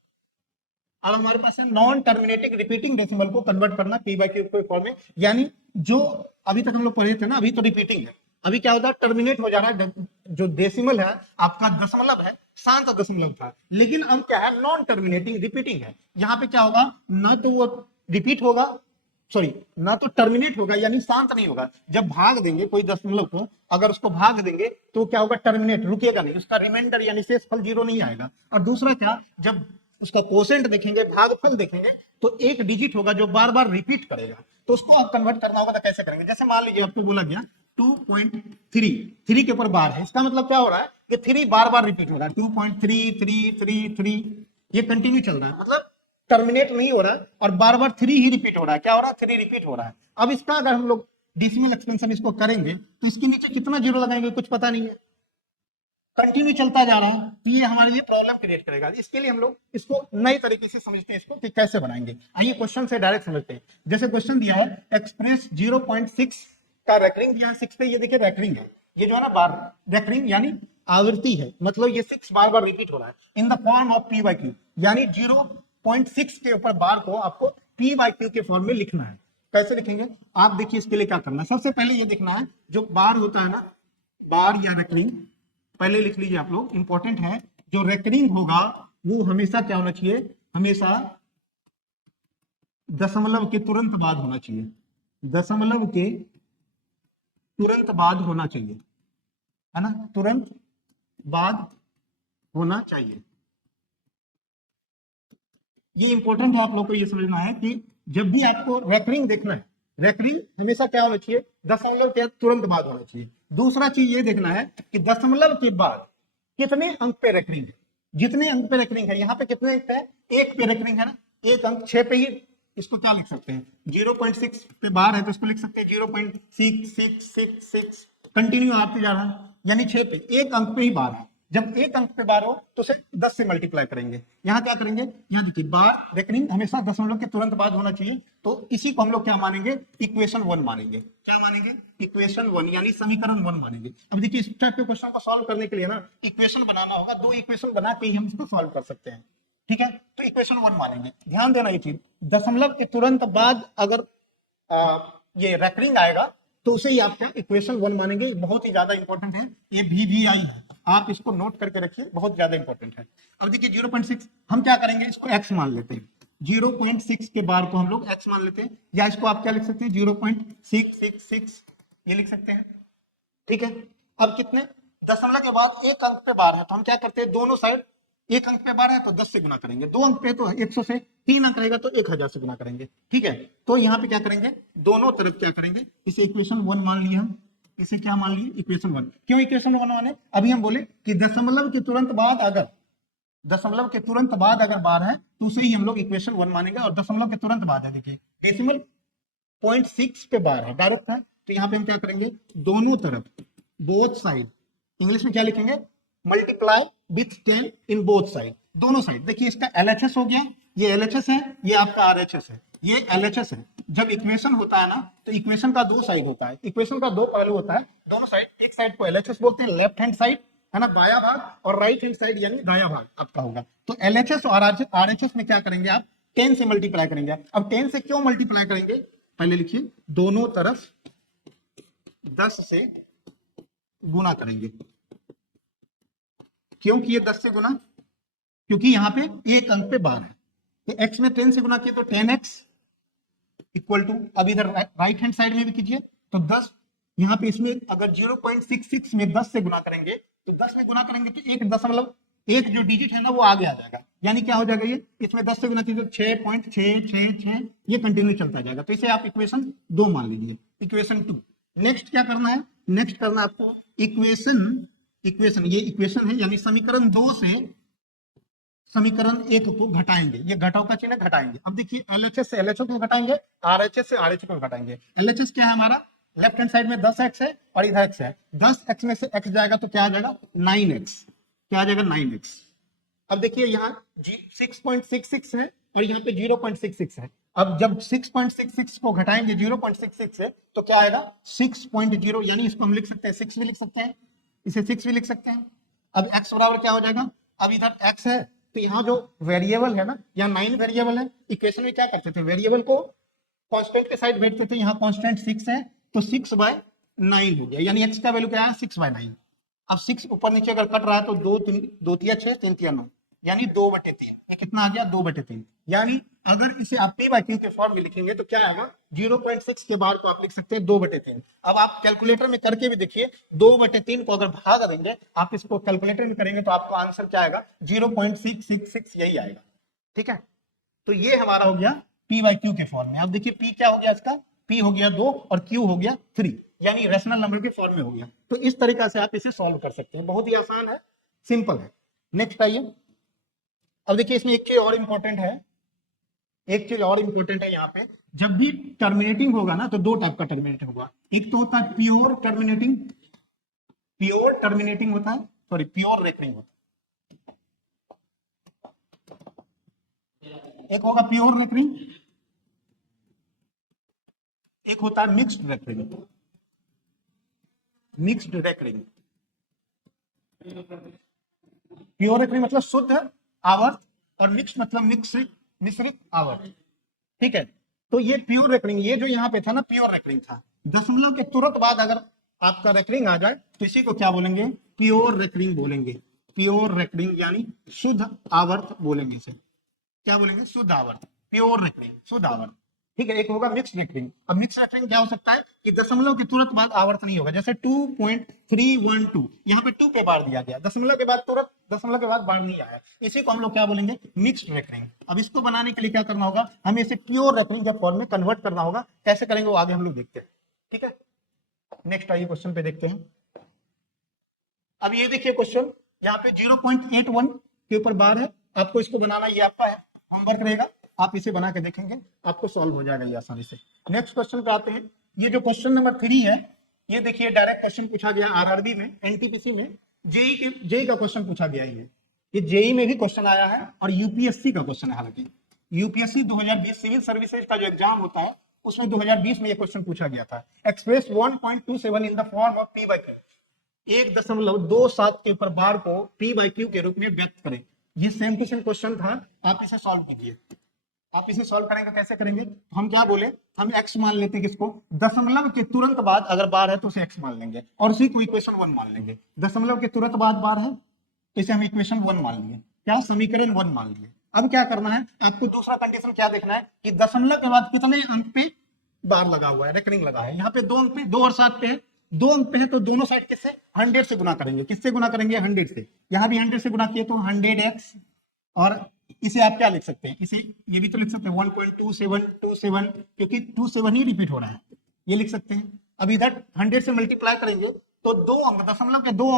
अब हमारे पास है नॉन टर्मिनेटिंग रिपीटिंग डेसिमल को कन्वर्ट करना p/q के फॉर्म में, यानी जो अभी तक हम लोग पढ़े थे ना, अभी तो रिपीटिंग है, अभी क्या होता है टर्मिनेट हो जा रहा है जो डेसिमल है आपका दशमलव है, शांत दशमलव था, लेकिन अब क्या है, नॉन टर्मिनेटिंग रिपीटिंग है। यहाँ पे क्या होगा, ना तो वो रिपीट होगा, सॉरी, ना तो टर्मिनेट होगा यानी शांत नहीं होगा। जब भाग देंगे कोई दशमलव को, अगर उसको भाग देंगे तो क्या होगा, टर्मिनेट, रुकेगा नहीं, उसका रिमाइंडर यानी शेषफल 0 नहीं आएगा। और दूसरा क्या, जब उसका कोसेंट देखेंगे, भागफल देखेंगे, तो एक डिजिट होगा जो बार बार रिपीट करेगा। तो उसको आप कन्वर्ट करना होगा, तो कैसे करेंगे, जैसे मान लीजिए आपको बोला गया 2.3 के ऊपर बार है, इसका मतलब क्या हो रहा है कि 3 बार बार रिपीट हो रहा है, 2.3 ये कंटिन्यू चल रहा है, मतलब टर्मिनेट नहीं हो रहा है, और बार बार 3 ही रिपीट हो रहा है। क्या हो रहा है, 3 रिपीट हो रहा है। अब इसका अगर हम लोग डेसिमल एक्सपेंशन इसको करेंगे तो इसके नीचे कितना जीरो लगाएंगे, कुछ पता नहीं है, कंटिन्यू चलता जा रहा है, तो ये हमारे लिए प्रॉब्लम क्रिएट करेगा। इसके लिए हम लोग इसको नए तरीके से समझते हैं, इसको कि कैसे बनाएंगे। आइए क्वेश्चन से डायरेक्ट समझते हैं। जैसे क्वेश्चन दिया है, एक्सप्रेस 0.6 का रेकरिंग दिया है 6 पे, ये देखिए रेकरिंग है, ये जो है ना बार, रेकरिंग यानी आवृत्ति है, मतलब ये 6 बार बार रिपीट हो रहा है, in the form of P by Q, यानी 0.6 के ऊपर बार को आपको पी बाई क्यू के फॉर्म में लिखना है। कैसे लिखेंगे आप देखिए, इसके लिए क्या करना है, सबसे पहले ये देखना है जो बार होता है ना, बार या रेकरिंग, पहले लिख लीजिए आप लोग, इंपॉर्टेंट है, जो रेकरिंग होगा वो हमेशा क्या होना चाहिए, हमेशा दशमलव के तुरंत बाद होना चाहिए, दशमलव के तुरंत बाद होना चाहिए, है ना, तुरंत बाद होना चाहिए। ये इंपॉर्टेंट है, आप लोग को ये समझना है कि जब भी आपको रेकरिंग देखना है, रेकरिंग हमेशा क्या होना चाहिए, दशमलव के तुरंत बाद होना चाहिए। दूसरा चीज ये देखना है कि दशमलव के बाद कितने अंक पे रेकरिंग है, जितने अंक पे रेकरिंग है, यहाँ पे कितने अंक है, एक पे रेकरिंग है ना, एक अंक 6 पे ही, इसको क्या लिख सकते हैं, 0.6 पे बार है तो इसको लिख सकते हैं 0.6666, कंटिन्यू आते जा रहा है, यानी 6 पे एक अंक पे ही बार है। जब एक अंक पे बार हो तो उसे 10 से मल्टीप्लाई करेंगे। यहाँ क्या करेंगे, यहाँ देखिए बार रेकरिंग हमेशा दशमलव के तुरंत बाद होना चाहिए, तो इसी को हम लोग क्या मानेंगे, इक्वेशन 1 मानेंगे। क्या मानेंगे, इक्वेशन 1 यानी समीकरण 1 मानेंगे। अब देखिए इस टाइप के क्वेश्चन को सॉल्व करने के लिए ना इक्वेशन बनाना होगा, 2 इक्वेशन बना के ही हम इसको सॉल्व कर सकते हैं, ठीक है। तो इक्वेशन 1 मानेंगे, ध्यान देना ये चीज, दशमलव के तुरंत बाद अगर ये रेकरिंग आएगा तो उसे ही आप क्या इक्वेशन 1 मानेंगे। बहुत ही ज्यादा इंपॉर्टेंट है, ये VVI है, आप इसको नोट करके रखिए, बहुत ज्यादा इंपॉर्टेंट है। अब देखिए 0.6 हम क्या करेंगे, इसको x मान लेते हैं, 0.6 के बार को हम लोग x मान लेते हैं, या इसको आप क्या लिख सकते हैं 0.666 ये लिख सकते हैं, ठीक है। अब कितने, दशमलव के बाद एक अंक पे बार है तो हम क्या करते हैं, दोनों साइड, एक अंक पे बार है तो 10 से गुना करेंगे, 2 अंक पे तो 100 से, 3 अंक रहेगा तो 1000 से गुना करेंगे, ठीक है। तो यहाँ पे क्या करेंगे, दोनों तरफ क्या करेंगे, इसे इक्वेशन 1 मान लिया हम, इसे क्या मान लिए, इक्वेशन 1। क्यों इक्वेशन 1 माने, अभी हम बोले कि दशमलव के तुरंत बाद अगर, दशमलव के तुरंत बाद अगर बार है तो उसे ही हम लोग इक्वेशन 1 मानेंगे, और दशमलव के तुरंत बाद है, देखिए डेसिमल 0.6 पे बार है, डायरेक्ट है, तो यहाँ पे हम क्या करेंगे, दोनों तरफ, बोथ साइड, इंग्लिश में क्या लिखेंगे, multiply with 10 in both side, दोनों साइड। देखिए इसका LHS हो गया, ये LHS है, ये आपका RHS है, ये LHS है। जब इक्वेशन होता है ना तो इक्वेशन का 2 साइड होता है, इक्वेशन का 2 पहलू होता है, दोनों साइड, एक साइड को LHS बोलते हैं, लेफ्ट हैंड साइड है ना, बाया भाग, और राइट हैंड साइड यानी दाया भाग आपका होगा। तो LHS और RHS में क्या करेंगे आप, 10 से मल्टीप्लाई करेंगे। अब 10 से क्यों मल्टीप्लाई करेंगे, पहले लिखिए, दोनों तरफ 10 से गुना करेंगे। क्यों किए 10 से गुना, क्योंकि यहाँ पे एक अंक पे बार है, तो x में 10 से गुना किए तो 10x इक्वल टू, अब इधर राइट हैंड साइड में भी कीजिए तो 10, यहाँ पे इसमें अगर 0.66 में 10 से गुना करेंगे तो 10 में गुना करेंगे तो एक दशमलव, एक जो डिजिट है ना वो आगे आ जाएगा, यानी क्या हो जाएगा, ये इसमें 10 से गुना कीजिए 6.666, ये कंटिन्यू चलता जाएगा, तो इसे आप इक्वेशन 2 मान लीजिए, इक्वेशन 2। नेक्स्ट क्या करना है, नेक्स्ट करना है आपको इक्वेशन, ये इक्वेशन है यानी समीकरण 2 से समीकरण 1 को घटाएंगे, ये घटाव का चिन्ह घटाएंगे। अब देखिए LHS से LHS को घटाएंगे, RHS से RHS को घटाएंगे। LHS क्या है हमारा, लेफ्ट हैंड साइड में 10x है और इधर x है, 10x में से x जाएगा तो क्या आ जाएगा 9x, क्या आ जाएगा 9x। अब देखिए यहाँ 6.66 है और यहाँ पे 0.66 है, अब जब 6.66 को घटाएंगे 0.66 से तो क्या आएगा 6.0, यानी इसको हम लिख सकते हैं 6 भी लिख सकते हैं, इसे 6 भी लिख सकते हैं। अब x बराबर क्या हो जाएगा, अब इधर x है तो यहाँ जो वेरिएबल है ना, यहाँ 9 वेरिएबल है, इक्वेशन में क्या करते थे, वेरिएबल को कांस्टेंट के साइड भेजते थे, यहाँ कांस्टेंट 6 है तो 6/9 हो गया, यानी x का वैल्यू क्या है 6/9। अब 6 ऊपर नीचे अगर कट रहा है तो 2 तिया 6 3 तिया 9, यानी 2/3। ये कितना आ गया 2/3। यानी अगर इसे आप पी बाई क्यू के फॉर्म में लिखेंगे तो क्या आएगा 0.6 के बाद को आप लिख सकते हैं 2/3। अब आप कैलकुलेटर में करके भी देखिए 2/3 को अगर भाग देंगे, आप इसको कैलकुलेटर में करेंगे तो आपको आंसर क्या आएगा 0.666 यही आएगा। ठीक है, तो ये हमारा हो गया पी बाई क्यू के फॉर्म में। अब देखिए पी क्या हो गया इसका, पी हो गया 2 और क्यू हो गया 3, यानी रेशनल नंबर के फॉर्म में हो गया। तो इस तरीका से आप इसे सॉल्व कर सकते हैं, बहुत ही आसान है, सिंपल है। नेक्स्ट आइए। अब देखिए इसमें एक चीज और इंपॉर्टेंट है, एक चीज और इंपॉर्टेंट है यहाँ पे, जब भी टर्मिनेटिंग होगा ना तो दो टाइप का टर्मिनेटिंग होगा। एक तो होता है प्योर टर्मिनेटिंग, प्योर टर्मिनेटिंग होता है, सॉरी प्योर रेकरिंग होता है। एक होगा प्योर रेकरिंग, एक होता है mixed recurring. Mixed recurring, pure recurring मतलब शुद्ध आवर्त और मिक्स मतलब मिश्रित आवर्त। ठीक है, तो ये प्योर रेकरिंग, ये जो यहाँ पे था ना प्योर रेकरिंग था, दशमलव के तुरंत बाद अगर आपका रेकरिंग आ जाए तो इसी को क्या बोलेंगे प्योर रेकरिंग बोलेंगे। प्योर रेकरिंग यानी शुद्ध आवर्त बोलेंगे इसे, क्या बोलेंगे शुद्ध आवर्त, प्योर रेकरिंग शुद्ध आवर्त। ठीक है, एक होगा मिक्स रेकरिंग। अब मिक्स रेकरिंग क्या हो सकता है कि दशमलव के तुरंत बाद आवर्त नहीं होगा, जैसे 2.312 यहाँ पे 2 पे बार दिया गया, दशमलव के बाद तुरंत दशमलव के बाद बार नहीं आया, इसी को हम लोग क्या बोलेंगे मिक्स्ड रेकरिंग। अब इसको बनाने के लिए क्या करना होगा, हमें इसे प्योर रेकरिंग के फॉर्म में कन्वर्ट करना होगा। कैसे करेंगे वो आगे हम लोग देखते हैं। ठीक है, नेक्स्ट आइए क्वेश्चन पे देखते हैं। अब ये देखिए क्वेश्चन, यहाँ पे 0.81 के ऊपर बार है, आपको इसको बनाना, ये आपका है होमवर्क रहेगा, आप इसे बना के देखेंगे, आपको सॉल्व हो जाएगा ये आसानी से। नेक्स्ट क्वेश्चन पे आते हैं। ये जो क्वेश्चन नंबर 3 है, ये देखिए डायरेक्ट क्वेश्चन पूछा गया आरआरबी में, एनटीपीसी में, जेई का क्वेश्चन पूछा गया है। ये जेई में भी क्वेश्चन आया है और यूपीएससी का क्वेश्चन है। हालांकि यूपीएससी 2020 सिविल सर्विसेज का जो एग्जाम होता है उसमें 2020 में ये क्वेश्चन पूछा गया था। Express 1.27 in the form of P by Q, 1.27 के ऊपर बार को पी बाई क्यू के रूप में व्यक्त करें। ये सेम टू सेम क्वेश्चन था, आप इसे सॉल्व कीजिए। आप इसे सॉल्व करेंगे, कैसे करेंगे, तो हम क्या बोले, हम x मान लेते हैं किसको, दशमलव के तुरंत बाद अगर बार है तो उसे x मान लेंगे और उसी को इक्वेशन 1 मान लेंगे। दशमलव के तुरंत बाद बार है तो इसे हम इक्वेशन 1 मान लेंगे, क्या समीकरण 1 मान लिए। अब क्या करना है आपको, दूसरा कंडीशन क्या देखना है कि दशमलव के बाद कितने अंक पे बार लगा हुआ है, रेकरिंग लगा है। यहाँ पे 2 अंक पे, 2 और 7 पे है, 2 अंक पे है तो दोनों साइड किससे 100 से गुना करेंगे। किससे गुना करेंगे 100 से, यहाँ भी 100 से गुना किए तो 100x, और इसे आप क्या लिख सकते हैं, इसे ये भी तो लिख सकते हैं 1.2727, क्योंकि 27 ही रिपीट हो रहा है, ये लिख सकते हैं। अब इधर 100 से मल्टीप्लाई करेंगे तो 2 अंक, दशमलव के 2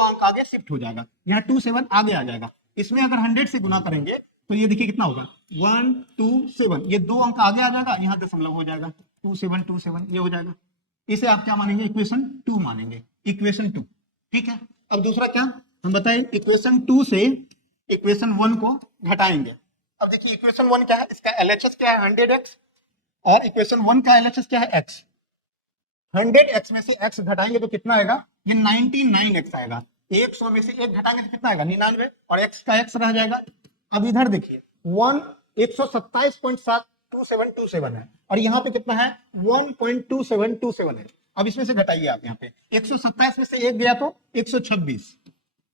अंक आगे शिफ्ट हो जाएगा, यहाँ 27 आगे आ जाएगा। इसमें अगर 100 से गुना करेंगे तो ये देखिए कितना होगा 127, ये 2 अंक आगे आ जाएगा, यहाँ दशमलव हो जाएगा 2727, ये हो जाएगा। इसे आप क्या मानेंगे इक्वेशन 2 मानेंगे, इक्वेशन 2। ठीक है, अब दूसरा क्या हम बताएं, इक्वेशन 2 से इक्वेशन 1 को घटाएंगे। अब देखिए इक्वेशन 1 क्या है, इसका एलएचएस क्या है 100x, और इक्वेशन 1 का एलएचएस क्या है x। 100x में से x घटाएंगे तो कितना आएगा, ये 99x आएगा। 100 में से 1 घटाएंगे तो कितना आएगा 99, और x का x रह जाएगा। अब इधर देखिए 127.72727 है, और यहाँ पे कितना है 1.2727 है। अब इसमें से घटाइए आप, यहाँ पे 127 में से 1 गया तो 126,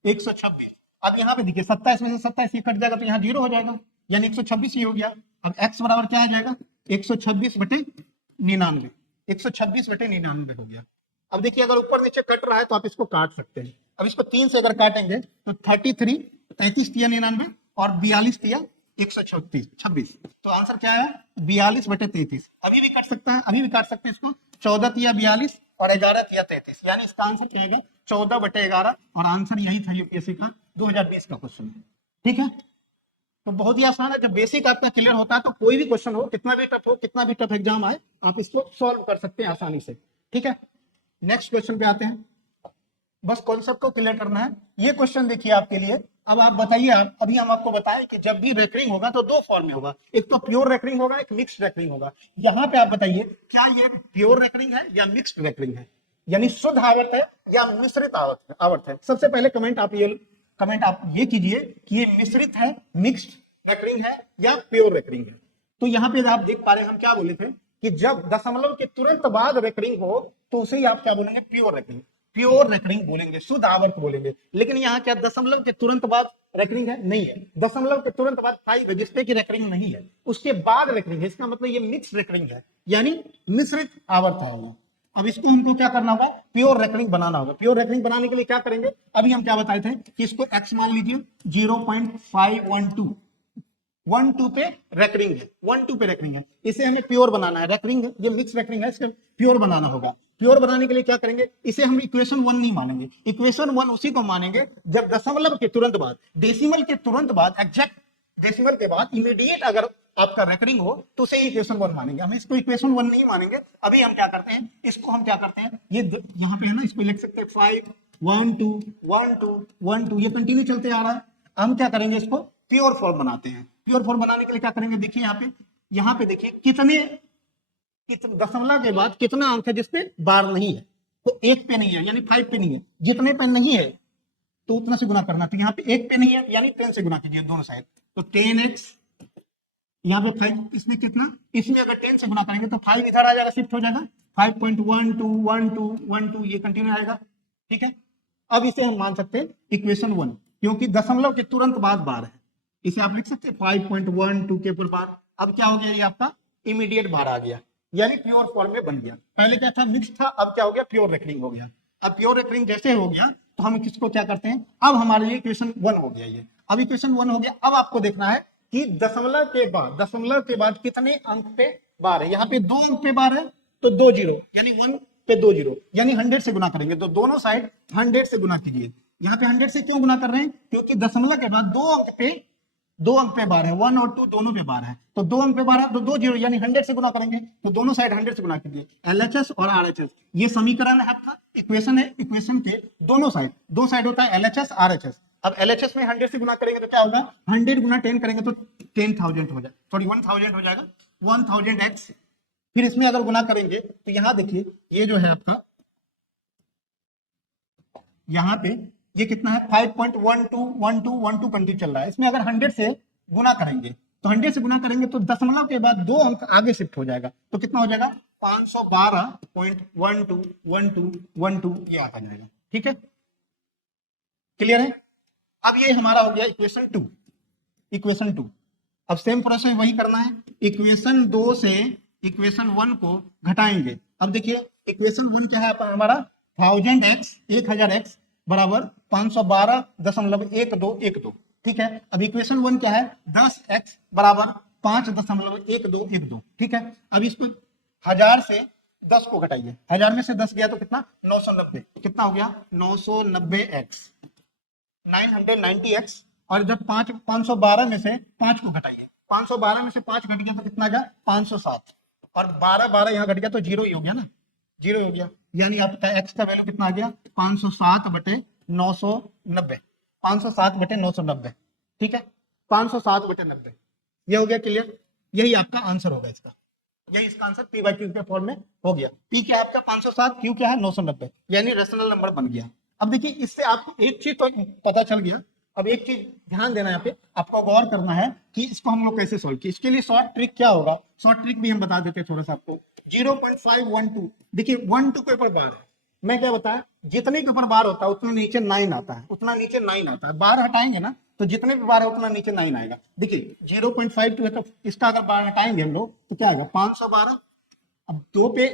126। अब यहाँ पे देखिए 27 में से 27 ये कट जाएगा तो यहाँ 0 हो जाएगा, यानी 126 ये हो गया। अब x बराबर क्या आ जाएगा 126/99, 126/99 हो गया। अब देखिए अगर ऊपर नीचे कट रहा है तो आप इसको काट सकते हैं। अब इसको 3 से अगर काटेंगे तो 33, 33 तिया 99 और 42 तिया 126, तो आंसर क्या है 42/33। अभी भी कट सकता है, अभी भी काट सकते हैं इसको, 14 तिया 42 और 11 तिया 33, यानी इसका आंसर क्या आएगा 14/11, और आंसर यही था यूपीएससी का 2020 का क्वेश्चन। ठीक है, तो बहुत ही आसान है, जब बेसिक आपका क्लियर होता है तो कोई भी क्वेश्चन हो, कितना भी टफ हो, कितना भी टफ एग्जाम आए, आप इसको सॉल्व कर सकते हैं आसानी से। ठीक है, नेक्स्ट क्वेश्चन पे आते हैं। बस कॉन्सेप्ट को क्लियर करना है। ये क्वेश्चन देखिए आपके लिए, अब आप बताइए, आप अभी हम आपको बताएं कि जब भी रेकरिंग होगा तो 2 फॉर्म में होगा, एक तो प्योर रेकरिंग होगा, एक मिक्स्ड रेकरिंग होगा। यहाँ पे आप बताइए क्या ये प्योर रेकरिंग है या मिक्स्ड रेकरिंग है, यानी शुद्ध आवर्त है या मिश्रित आवर्त है। सबसे पहले कमेंट आप ये कीजिए कि ये मिश्रित है, मिक्स्ड रेकरिंग है या प्योर रेकरिंग है। तो यहाँ पे आप देख पा रहे हैं हम क्या बोले थे कि जब दशमलव के तुरंत बाद रेकरिंग हो तो उसे ही आप क्या बोलेंगे प्योर रेकरिंग। प्योर रेकरिंग बोलेंगे, शुद्ध आवर्त बोलेंगे। लेकिन यहाँ क्या दशमलव के तुरंत बाद रेकरिंग है? नहीं है। दशमलव के तुरंत बाद 5 है जिसपे की रेकरिंग नहीं है, उसके बाद रेकरिंग है। इसका मतलब ये मिक्स रेकरिंग है, यानी मिश्रित आवर्त है। अब इसको हमको क्या करना होगा? प्योर रेकरिंग बनाना होगा। प्योर रेकरिंग बनाने के लिए क्या करेंगे? अभी हम क्या बताए थे कि इसको एक्स मान लीजिए 0.512 1 2 पे रेकरिंग है, 1 2 पे रेकरिंग है, इसे हमें प्योर बनाना है। रेकरिंग ये मिक्स रेकरिंग है, इसे प्योर बनाना होगा। प्योर बनाने के लिए क्या करेंगे? इसे हम इक्वेशन 1 नहीं मानेंगे। इक्वेशन 1 उसी को मानेंगे जब दशमलव के तुरंत बाद, डेसिमल के तुरंत बाद, एग्जैक्ट डेसिमल के बाद इमीडिएट अगर आपका रेकरिंग हो तो उसे इक्वेशन 1 मानेंगे। हम इसको इक्वेशन 1 नहीं मानेंगे। अभी हम क्या करते हैं, इसको हम क्या करते हैं, ये यहाँ पे है ना, इसको लिख सकते हैं 5 1 2 1 2 1 2, ये कंटिन्यू चलते आ रहा है। हम क्या करेंगे, इसको प्योर फॉर्म बनाते हैं। प्योर फॉर्म बनाने के लिए क्या करेंगे, देखिए यहाँ पे देखिए कितने दशमलव के बाद कितना अंक है जिसपे बार नहीं है, तो 1 पे नहीं है यानी 5 पे नहीं है। जितने पे नहीं है तो उतना से गुना करना। तो यहाँ पे 1 पे नहीं है यानी 10 से गुना कीजिए दोनों साइड, तो 10x, यहाँ पे 5, इसमें कितना, इसमें अगर 10 से गुना करेंगे तो 5 इधर आ जाएगा, शिफ्ट हो जाएगा 5.121212, ये कंटिन्यू आएगा। ठीक है, अब इसे हम मान सकते हैं इक्वेशन 1, क्योंकि दशमलव के तुरंत बाद बार है। इसे आप लिख सकते हैं 5.12 के ऊपर बार। अब क्या हो गया, ये आपका इमीडिएट बार आ गया, यानी प्योर फॉर्म में बन गया। पहले क्या था, मिक्स था, अब क्या हो गया, प्योर रेकरिंग हो गया। अब प्योर रेकरिंग जैसे हो गया तो हम किसको क्या करते हैं, अब हमारे लिए इक्वेशन 1 हो गया। ये अब इक्वेशन 1 हो गया। अब आपको देखना है कि दशमलव के बाद कितने अंक पे बार है। यहाँ पे 2 अंक पे बार है तो 2 जीरो, यानी 1 पे 2 जीरो, यानी 100 से गुना करेंगे, तो दोनों साइड 100 से गुना कीजिए। यहाँ पे 100 से क्यों गुना कर रहे हैं, क्योंकि दशमलव के बाद 2 अंक पे बार है, 1 और 2 दोनों पे बार है, तो 2 अंक पे बार है तो 2 जीरो, यानी 100 से गुना करेंगे, तो दोनों साइड 100 से गुना कीजिए। एलएचएस और आरएचएस, ये समीकरण है आपका, इक्वेशन है। इक्वेशन के दोनों साइड, दो साइड होता है एलएचएस आरएचएस। अब एलएचएस में 100 से गुना करेंगे तो क्या होगा, 100 गुना 10 करेंगे तो 10,000 हो जाएगा, सॉरी 1000 हो जाएगा, 1000x। फिर इसमें अगर गुना करेंगे तो यहाँ देखिए, ये जो है आपका, यहाँ पे ये कितना है, 5.121212 कंटिन्यू चल रहा है। इसमें अगर 100 से गुना करेंगे तो 100 से गुना करेंगे तो दशमलव के बाद 2 अंक आगे शिफ्ट हो जाएगा, तो कितना हो जाएगा, 512.1212, ये आ जाएगा। ठीक है, क्लियर है। अब ये हमारा हो गया इक्वेशन 2। इक्वेशन 2, अब सेम प्रोसेस वही करना है। इक्वेशन 2 से इक्वेशन 1 को घटाएंगे। अब देखिए इक्वेशन 1 क्या है हमारा, 1000x बराबर 512.1212। ठीक है, अब इक्वेशन 1 क्या है, 10x बराबर 5.1212। ठीक है, अब इसको 1000 से 10 को घटाइए, 1000 में से 10 गया तो कितना, 990, कितना हो गया, 990x, 990x। और जब 512 में से 5 को घटाइए, 512 में से 5 घट गया तो कितना गया, 507, और 12 यहाँ घट गया तो जीरो ही हो गया ना, जीरो हो गया, यानी आपका एक्स का वैल्यू कितना आ गया, 507/990, 507/990। ठीक है, 507/90, ये हो गया क्लियर। यही आपका आंसर होगा इसका, यही इसका आंसर p/q के फॉर्म में हो गया। p क्या है आपका 507, q क्या है 990, यानी रेशनल नंबर बन गया। अब देखिए इससे आपको एक चीज तो पता चल गया। अब एक चीज ध्यान देना, यहाँ पे आपको गौर करना है कि इसको हम लोग कैसे सॉल्व किए। इसके लिए शॉर्ट ट्रिक क्या होगा, शॉर्ट ट्रिक भी हम बता देते हैं थोड़ा सा आपको। 0.512, देखिए 1 2 के ऊपर बार है, मैं क्या बताया, जितने के ऊपर बार होता है उतना नीचे 9 आता है, उतना नीचे 9 आता है। बार हटाएंगे ना तो जितने भी बार है उतना नीचे 9 आएगा। देखिए 0.52 है तो इसका अगर बार हटाएंगे हम लोग तो क्या आएगा, 512। अब 2 पे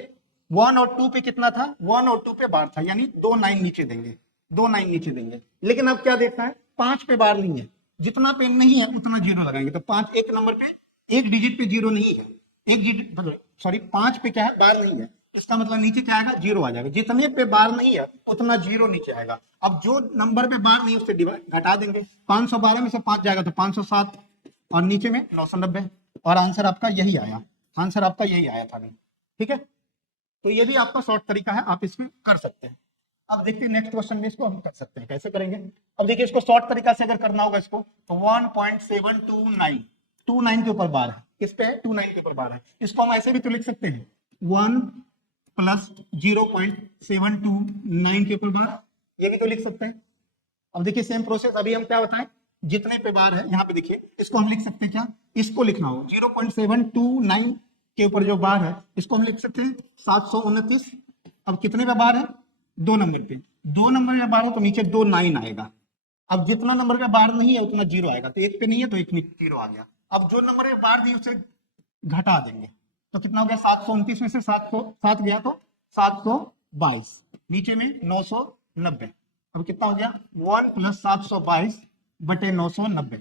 1 और 2 पे कितना था, 1 और 2 पे बार था, यानी 2 9 नीचे देंगे, 2 9 नीचे देंगे। लेकिन अब क्या देखना है, 5 पे बार नहीं है, जितना पे नहीं है उतना जीरो लगाएंगे। तो 5 एक नंबर पे, एक डिजिट पे जीरो नहीं है, एक डिजिट सॉरी 5 पे क्या है, बार नहीं है, इसका मतलब नीचे क्या आएगा, जीरो आ जाएगा। जितने पे बार नहीं है उतना जीरो नीचे आएगा। अब जो नंबर पे बार नहीं है उससे घटा देंगे, 512 में से 5 जाएगा तो 507, और नीचे में 990, और आंसर आपका यही आया, आंसर आपका यही आया था। ठीक है, तो ये भी आपका शॉर्ट तरीका है, आप इसमें कर सकते हैं। अब देखिए नेक्स्ट क्वेश्चन में इसको हम कर सकते हैं, कैसे करेंगे। अब देखिए इसको शॉर्ट तरीका से अगर करना होगा इसको, तो 1.729 के ऊपर बार है, किस पे है, 29 के ऊपर बार है। इसको हम ऐसे भी तो लिख सकते हैं, 1 प्लस 0.729 के ऊपर बार, ये भी तो लिख सकते हैं। अब देखिए सेम प्रोसेस, अभी हम क्या बताएं, जितने पे बार है यहाँ पे देखिए, इसको हम लिख सकते हैं क्या, इसको लिखना हो 0.729 के ऊपर जो बार है इसको हम लिख सकते हैं 729। अब कितने पे बार है, 2 नंबर पे, दो नंबर में बार हो तो नीचे दो 9 आएगा। अब जितना नंबर का बार नहीं है उतना 0 आएगा, तो एक पे नहीं है तो एक में 0 आ गया। अब जो नंबर में बार दी उसे घटा देंगे, तो कितना हो गया 729 में से 7 गया तो 722, नीचे में 990। अब कितना हो गया 1 + 722 बटे 990।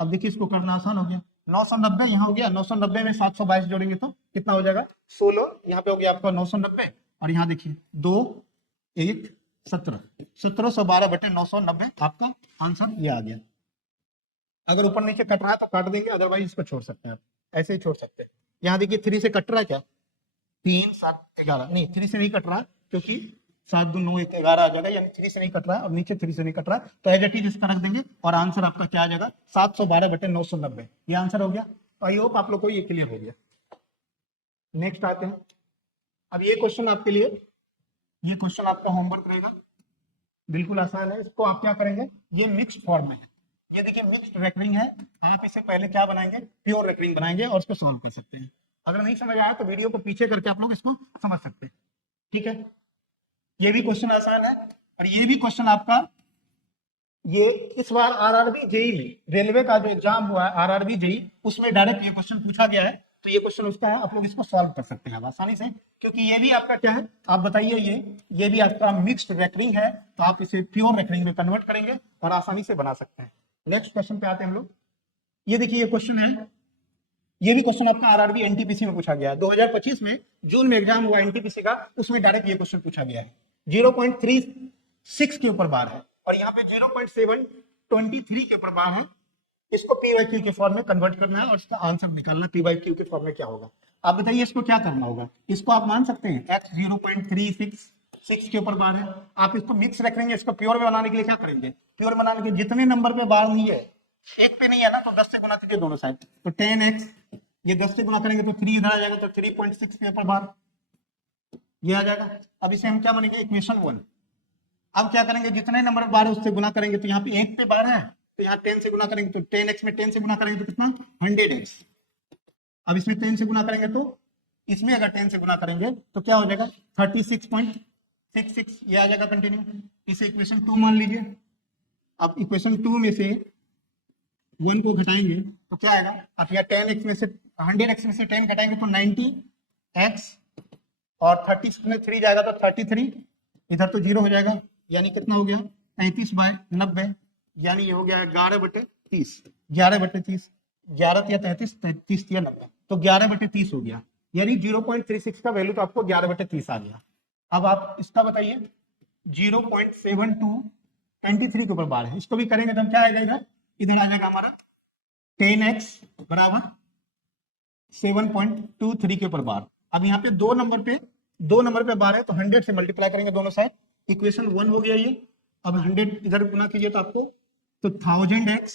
अब देखिए इसको करना आसान हो गया, 990 यहाँ हो गया, 990 में 722 जोड़ेंगे तो कितना हो जाएगा 16, यहाँ पे हो गया आपका 990, और यहाँ देखिए 2 1 17, 1712 बटे 990 आपका आंसर ये आ गया। अगर ऊपर नीचे कट रहा है तो काट देंगे, अदरवाइज इसको छोड़ सकते हैं आप, ऐसे ही छोड़ सकते हैं। यहाँ देखिए 3 से कट रहा है क्या, 3 7 11, नहीं 3 से नहीं कट रहा क्योंकि 7 2 9 1 11 आ जाएगा, यानी 3 से नहीं कट रहा है और नीचे 3 से नहीं कट रहा है, तो एज इट इज इसका रख देंगे और आंसर आपका क्या आ जाएगा 712 बटे 990, ये आंसर हो गया। आई होप आप लोग को ये क्लियर हो गया। नेक्स्ट आते हैं, अब ये क्वेश्चन आपके लिए, ये क्वेश्चन आपका होमवर्क रहेगा, बिल्कुल आसान है। इसको आप क्या करेंगे, ये मिक्स्ड फॉर्म में है, ये देखिए मिक्स्ड रेकरिंग है, आप इसे पहले क्या बनाएंगे प्योर रेकरिंग बनाएंगे और इसको सॉल्व कर सकते हैं। अगर नहीं समझ आया तो वीडियो को पीछे करके आप लोग इसको समझ सकते हैं, ठीक है। ये भी क्वेश्चन आसान है, और ये भी क्वेश्चन आपका, ये इस बार आरआरबी जेई में, रेलवे का जो एग्जाम हुआ है आरआरबी जेई, उसमें डायरेक्ट ये क्वेश्चन पूछा गया है, तो ये क्वेश्चन उसका है, आप लोग इसको सॉल्व कर सकते हैं आसानी से, क्योंकि ये भी आपका क्या है आप बताइए, ये भी आपका मिक्स्ड रेकरिंग है, तो आप इसे प्योर रेकरिंग में कन्वर्ट करेंगे और आसानी से बना सकते हैं। नेक्स्ट क्वेश्चन पे आते हैं हम लोग। ये देखिए ये क्वेश्चन है, ये भी क्वेश्चन आपका आरआरबी एनटीपीसी में पूछा गया है, 2025 में जून में एग्जाम हुआ एनटीपीसी का, उसमें डायरेक्ट ये क्वेश्चन पूछा गया है। 0.36 के ऊपर बार है और यहाँ पे 0.723 के ऊपर बार है, इसको पी वाई क्यू के फॉर्म में कन्वर्ट करना है और इसका आंसर निकालना पी वाई क्यू के फॉर्म में क्या होगा। आप बताइए इसको क्या करना होगा, इसको आप मान सकते हैं x 0.366 के ऊपर बार है, आप इसको मिक्स रखेंगे, इसको प्योर में बनाने के लिए क्या करेंगे, प्योर बनाने के जितने नंबर पे बार नहीं है, एक पे नहीं है ना, तो 10 से गुना कीजिए दोनों साइड, तो 10x, ये 10 से गुना करेंगे तो 3 इधर आ जाएगा, तो 3.6 के ऊपर बार ये आ जाएगा। अब इसे हम क्या बनेंगे इक्वेशन 1। अब क्या करेंगे, जितने नंबर बार है उससे गुना करेंगे, तो यहाँ पे 1 पे बार है तो यहाँ 10 से गुना करेंगे, तो 10x में 10 से गुना करेंगे तो कितना 100x। अब इसमें 10 से गुना करेंगे तो इसमें अगर 10 से गुना करेंगे तो क्या हो जाएगा 36.66, ये आ जाएगा कंटिन्यू, इसे इक्वेशन 2 मान लीजिए। अब इक्वेशन 2 में से 1 को घटाएंगे तो क्या आएगा, आप यहाँ 10x में से 100x में से 10 घटाएंगे तो 90x, और 30 में 3 जाएगा तो 33, इधर तो 0 हो जाएगा, यानी कितना हो गया 33/90, यानी ये हो गया 11/30, 11/30, 11 या 33, 33 या 90, तो 11/30 हो गया, यानी 0.36 का वैल्यू तो आपको 11/30 आ गया। अब आप इसका बताइए 0.7223 के ऊपर बार है, इसको भी करेंगे तो क्या आ जाएगा, इधर आ जाएगा हमारा 10x बराबर 7.23 के ऊपर बार। अब यहाँ पे दो नंबर पे बार है तो 100 से मल्टीप्लाई करेंगे दोनों साइड, इक्वेशन 1 हो गया ये। अब 100 इधर गुना कीजिए तो आपको तो 1000x,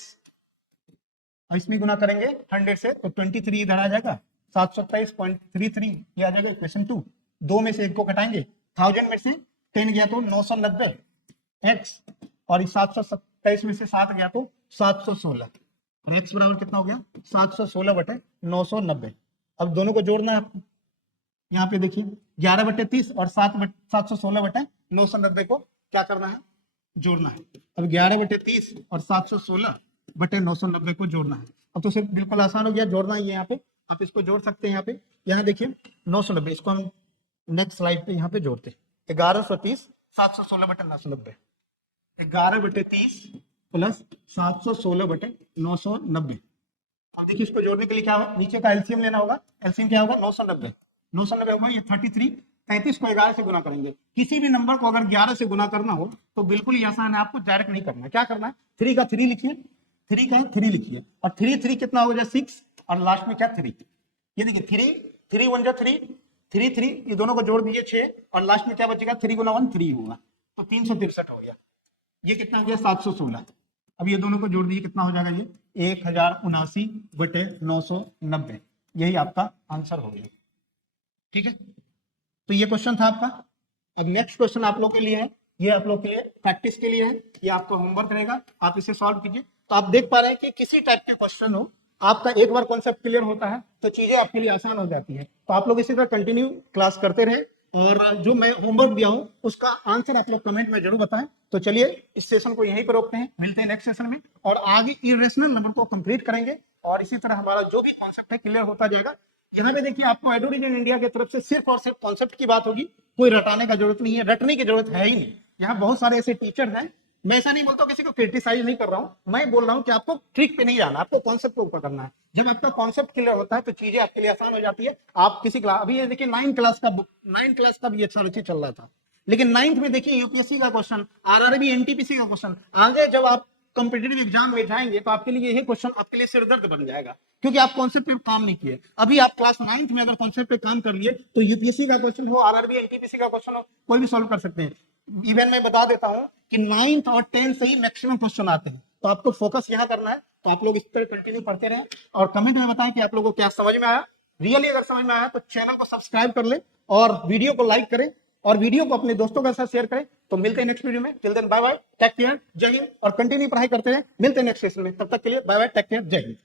और इसमें गुना करेंगे 100 से तो 23 इधर आ जाएगा, 727.33 ये आ जाएगा इक्वेशन 2। दो में से एक को घटाएंगे, 1000 में से 10 गया तो 990x, और 727 में से 7 गया तो 716, और x बराबर कितना हो गया 716/990। अब दोनों को जोड़ना है आपको, यहाँ पे देखिए 11/30 और 716/990 को क्या करना है जोड़ना है। अब 11/30 और 716/990 को जोड़ना है। अब तो सिर्फ बिल्कुल आसान हो गया, जोड़ना ही है यहाँ पे, आप इसको जोड़ सकते हैं। यहाँ पे यहाँ देखिए 990, इसको हम नेक्स्ट स्लाइड पे यहाँ पे जोड़ते हैं, 1130 716/990, 11/30 प्लस 716/990। अब देखिए इसको जोड़ने के लिए क्या होगा, नीचे का एलसीएम लेना होगा, एलसीएम क्या होगा 990 होगा, ये 33, 33 को 11 से गुना करेंगे। किसी भी नंबर को अगर 11 से गुना करना हो तो बिल्कुल ही आसान है, आपको डायरेक्ट नहीं करना है। क्या करना है, 3 का 3 लिखिए, 3 का 3 लिखिए, और 3 कितना हो जाए 6, और लास्ट में क्या 3, ये देखिए 3 1 जा 3 3 3, ये दोनों को जोड़ दीजिए 6, और लास्ट में क्या बचेगा 3 गुना 1 3 होगा, तो 363 हो गया। ये कितना हो गया 716। अब ये दोनों को जोड़ दीजिए, कितना हो जाएगा ये 1079/990, यही आपका आंसर हो गया। ठीक है, तो ये क्वेश्चन था आपका। अब नेक्स्ट क्वेश्चन आप लोग के लिए है, ये आप लोग के लिए प्रैक्टिस के लिए है, ये आपका होमवर्क रहेगा, आप इसे सॉल्व कीजिए। तो आप देख पा रहे हैं कि किसी टाइप के क्वेश्चन हो, आपका एक बार कॉन्सेप्ट क्लियर होता है तो चीजें आपके लिए आसान हो जाती है। तो आप लोग इसी तरह कंटिन्यू क्लास करते रहे, और जो मैं होमवर्क दिया हूं उसका आंसर आप लोग कमेंट में जरूर बताएं। तो चलिए इस सेशन को यहीं पर रोकते हैं, मिलते हैं नेक्स्ट सेशन में और आगे इरेशनल नंबर को कंप्लीट करेंगे और इसी तरह हमारा जो भी कॉन्सेप्ट है क्लियर होता जाएगा। यहाँ पे देखिए आपको एडोरिजन इंडिया की तरफ से सिर्फ और सिर्फ कॉन्सेप्ट की बात होगी, कोई रटाने का जरूरत नहीं है, रटने की जरूरत है ही नहीं। यहाँ बहुत सारे ऐसे टीचर हैं, मैं ऐसा नहीं बोलता किसी को क्रिटिसाइज नहीं कर रहा हूं, मैं बोल रहा हूं कि आपको ट्रिक पे नहीं जाना, आपको कॉन्सेप्ट के ऊपर करना है। जब आपका कॉन्सेप्ट क्लियर होता है तो चीजें आपके लिए आसान हो जाती है। आप किसी क्लास, अभी ये देखिए 9 क्लास का भी अच्छा रुचि चल रहा था, लेकिन 9th में देखिए यूपीएससी का क्वेश्चन, आरआरबी एनटीपीसी का क्वेश्चन, आगे जब आप कॉम्पिटेटिव एग्जाम में जाएंगे तो आपके लिए यही क्वेश्चन आपके लिए सिरदर्द बन जाएगा, क्योंकि आप कॉन्सेप्ट पे काम नहीं किए। अभी आप क्लास 9th में अगर कॉन्सेप्ट पे काम कर लिए तो यूपीएससी का क्वेश्चन हो, आरआरबी एनटीपीसी का क्वेश्चन हो, कोई भी सॉल्व कर सकते हैं। इवन मैं बता देता हूं कि 9th और 10th से ही मैक्सिमम क्वेश्चन आते हैं, तो आपको फोकस यहाँ करना है। तो आप लोग इस तरह कंटिन्यू पढ़ते रहें और कमेंट में बताएं कि आप लोगों को क्या समझ में आया। रियली अगर समझ में आया तो चैनल को सब्सक्राइब कर ले और वीडियो को लाइक करें और वीडियो को अपने दोस्तों के साथ शेयर करें। तो मिलते हैं नेक्स्ट वीडियो में, till then bye bye, take care, जय हिंद और कंटिन्यू पढ़ाई करते हैं। मिलते हैं नेक्स्ट सेशन में, तब तक के लिए बाय बाय, टेक केयर, जय हिंद।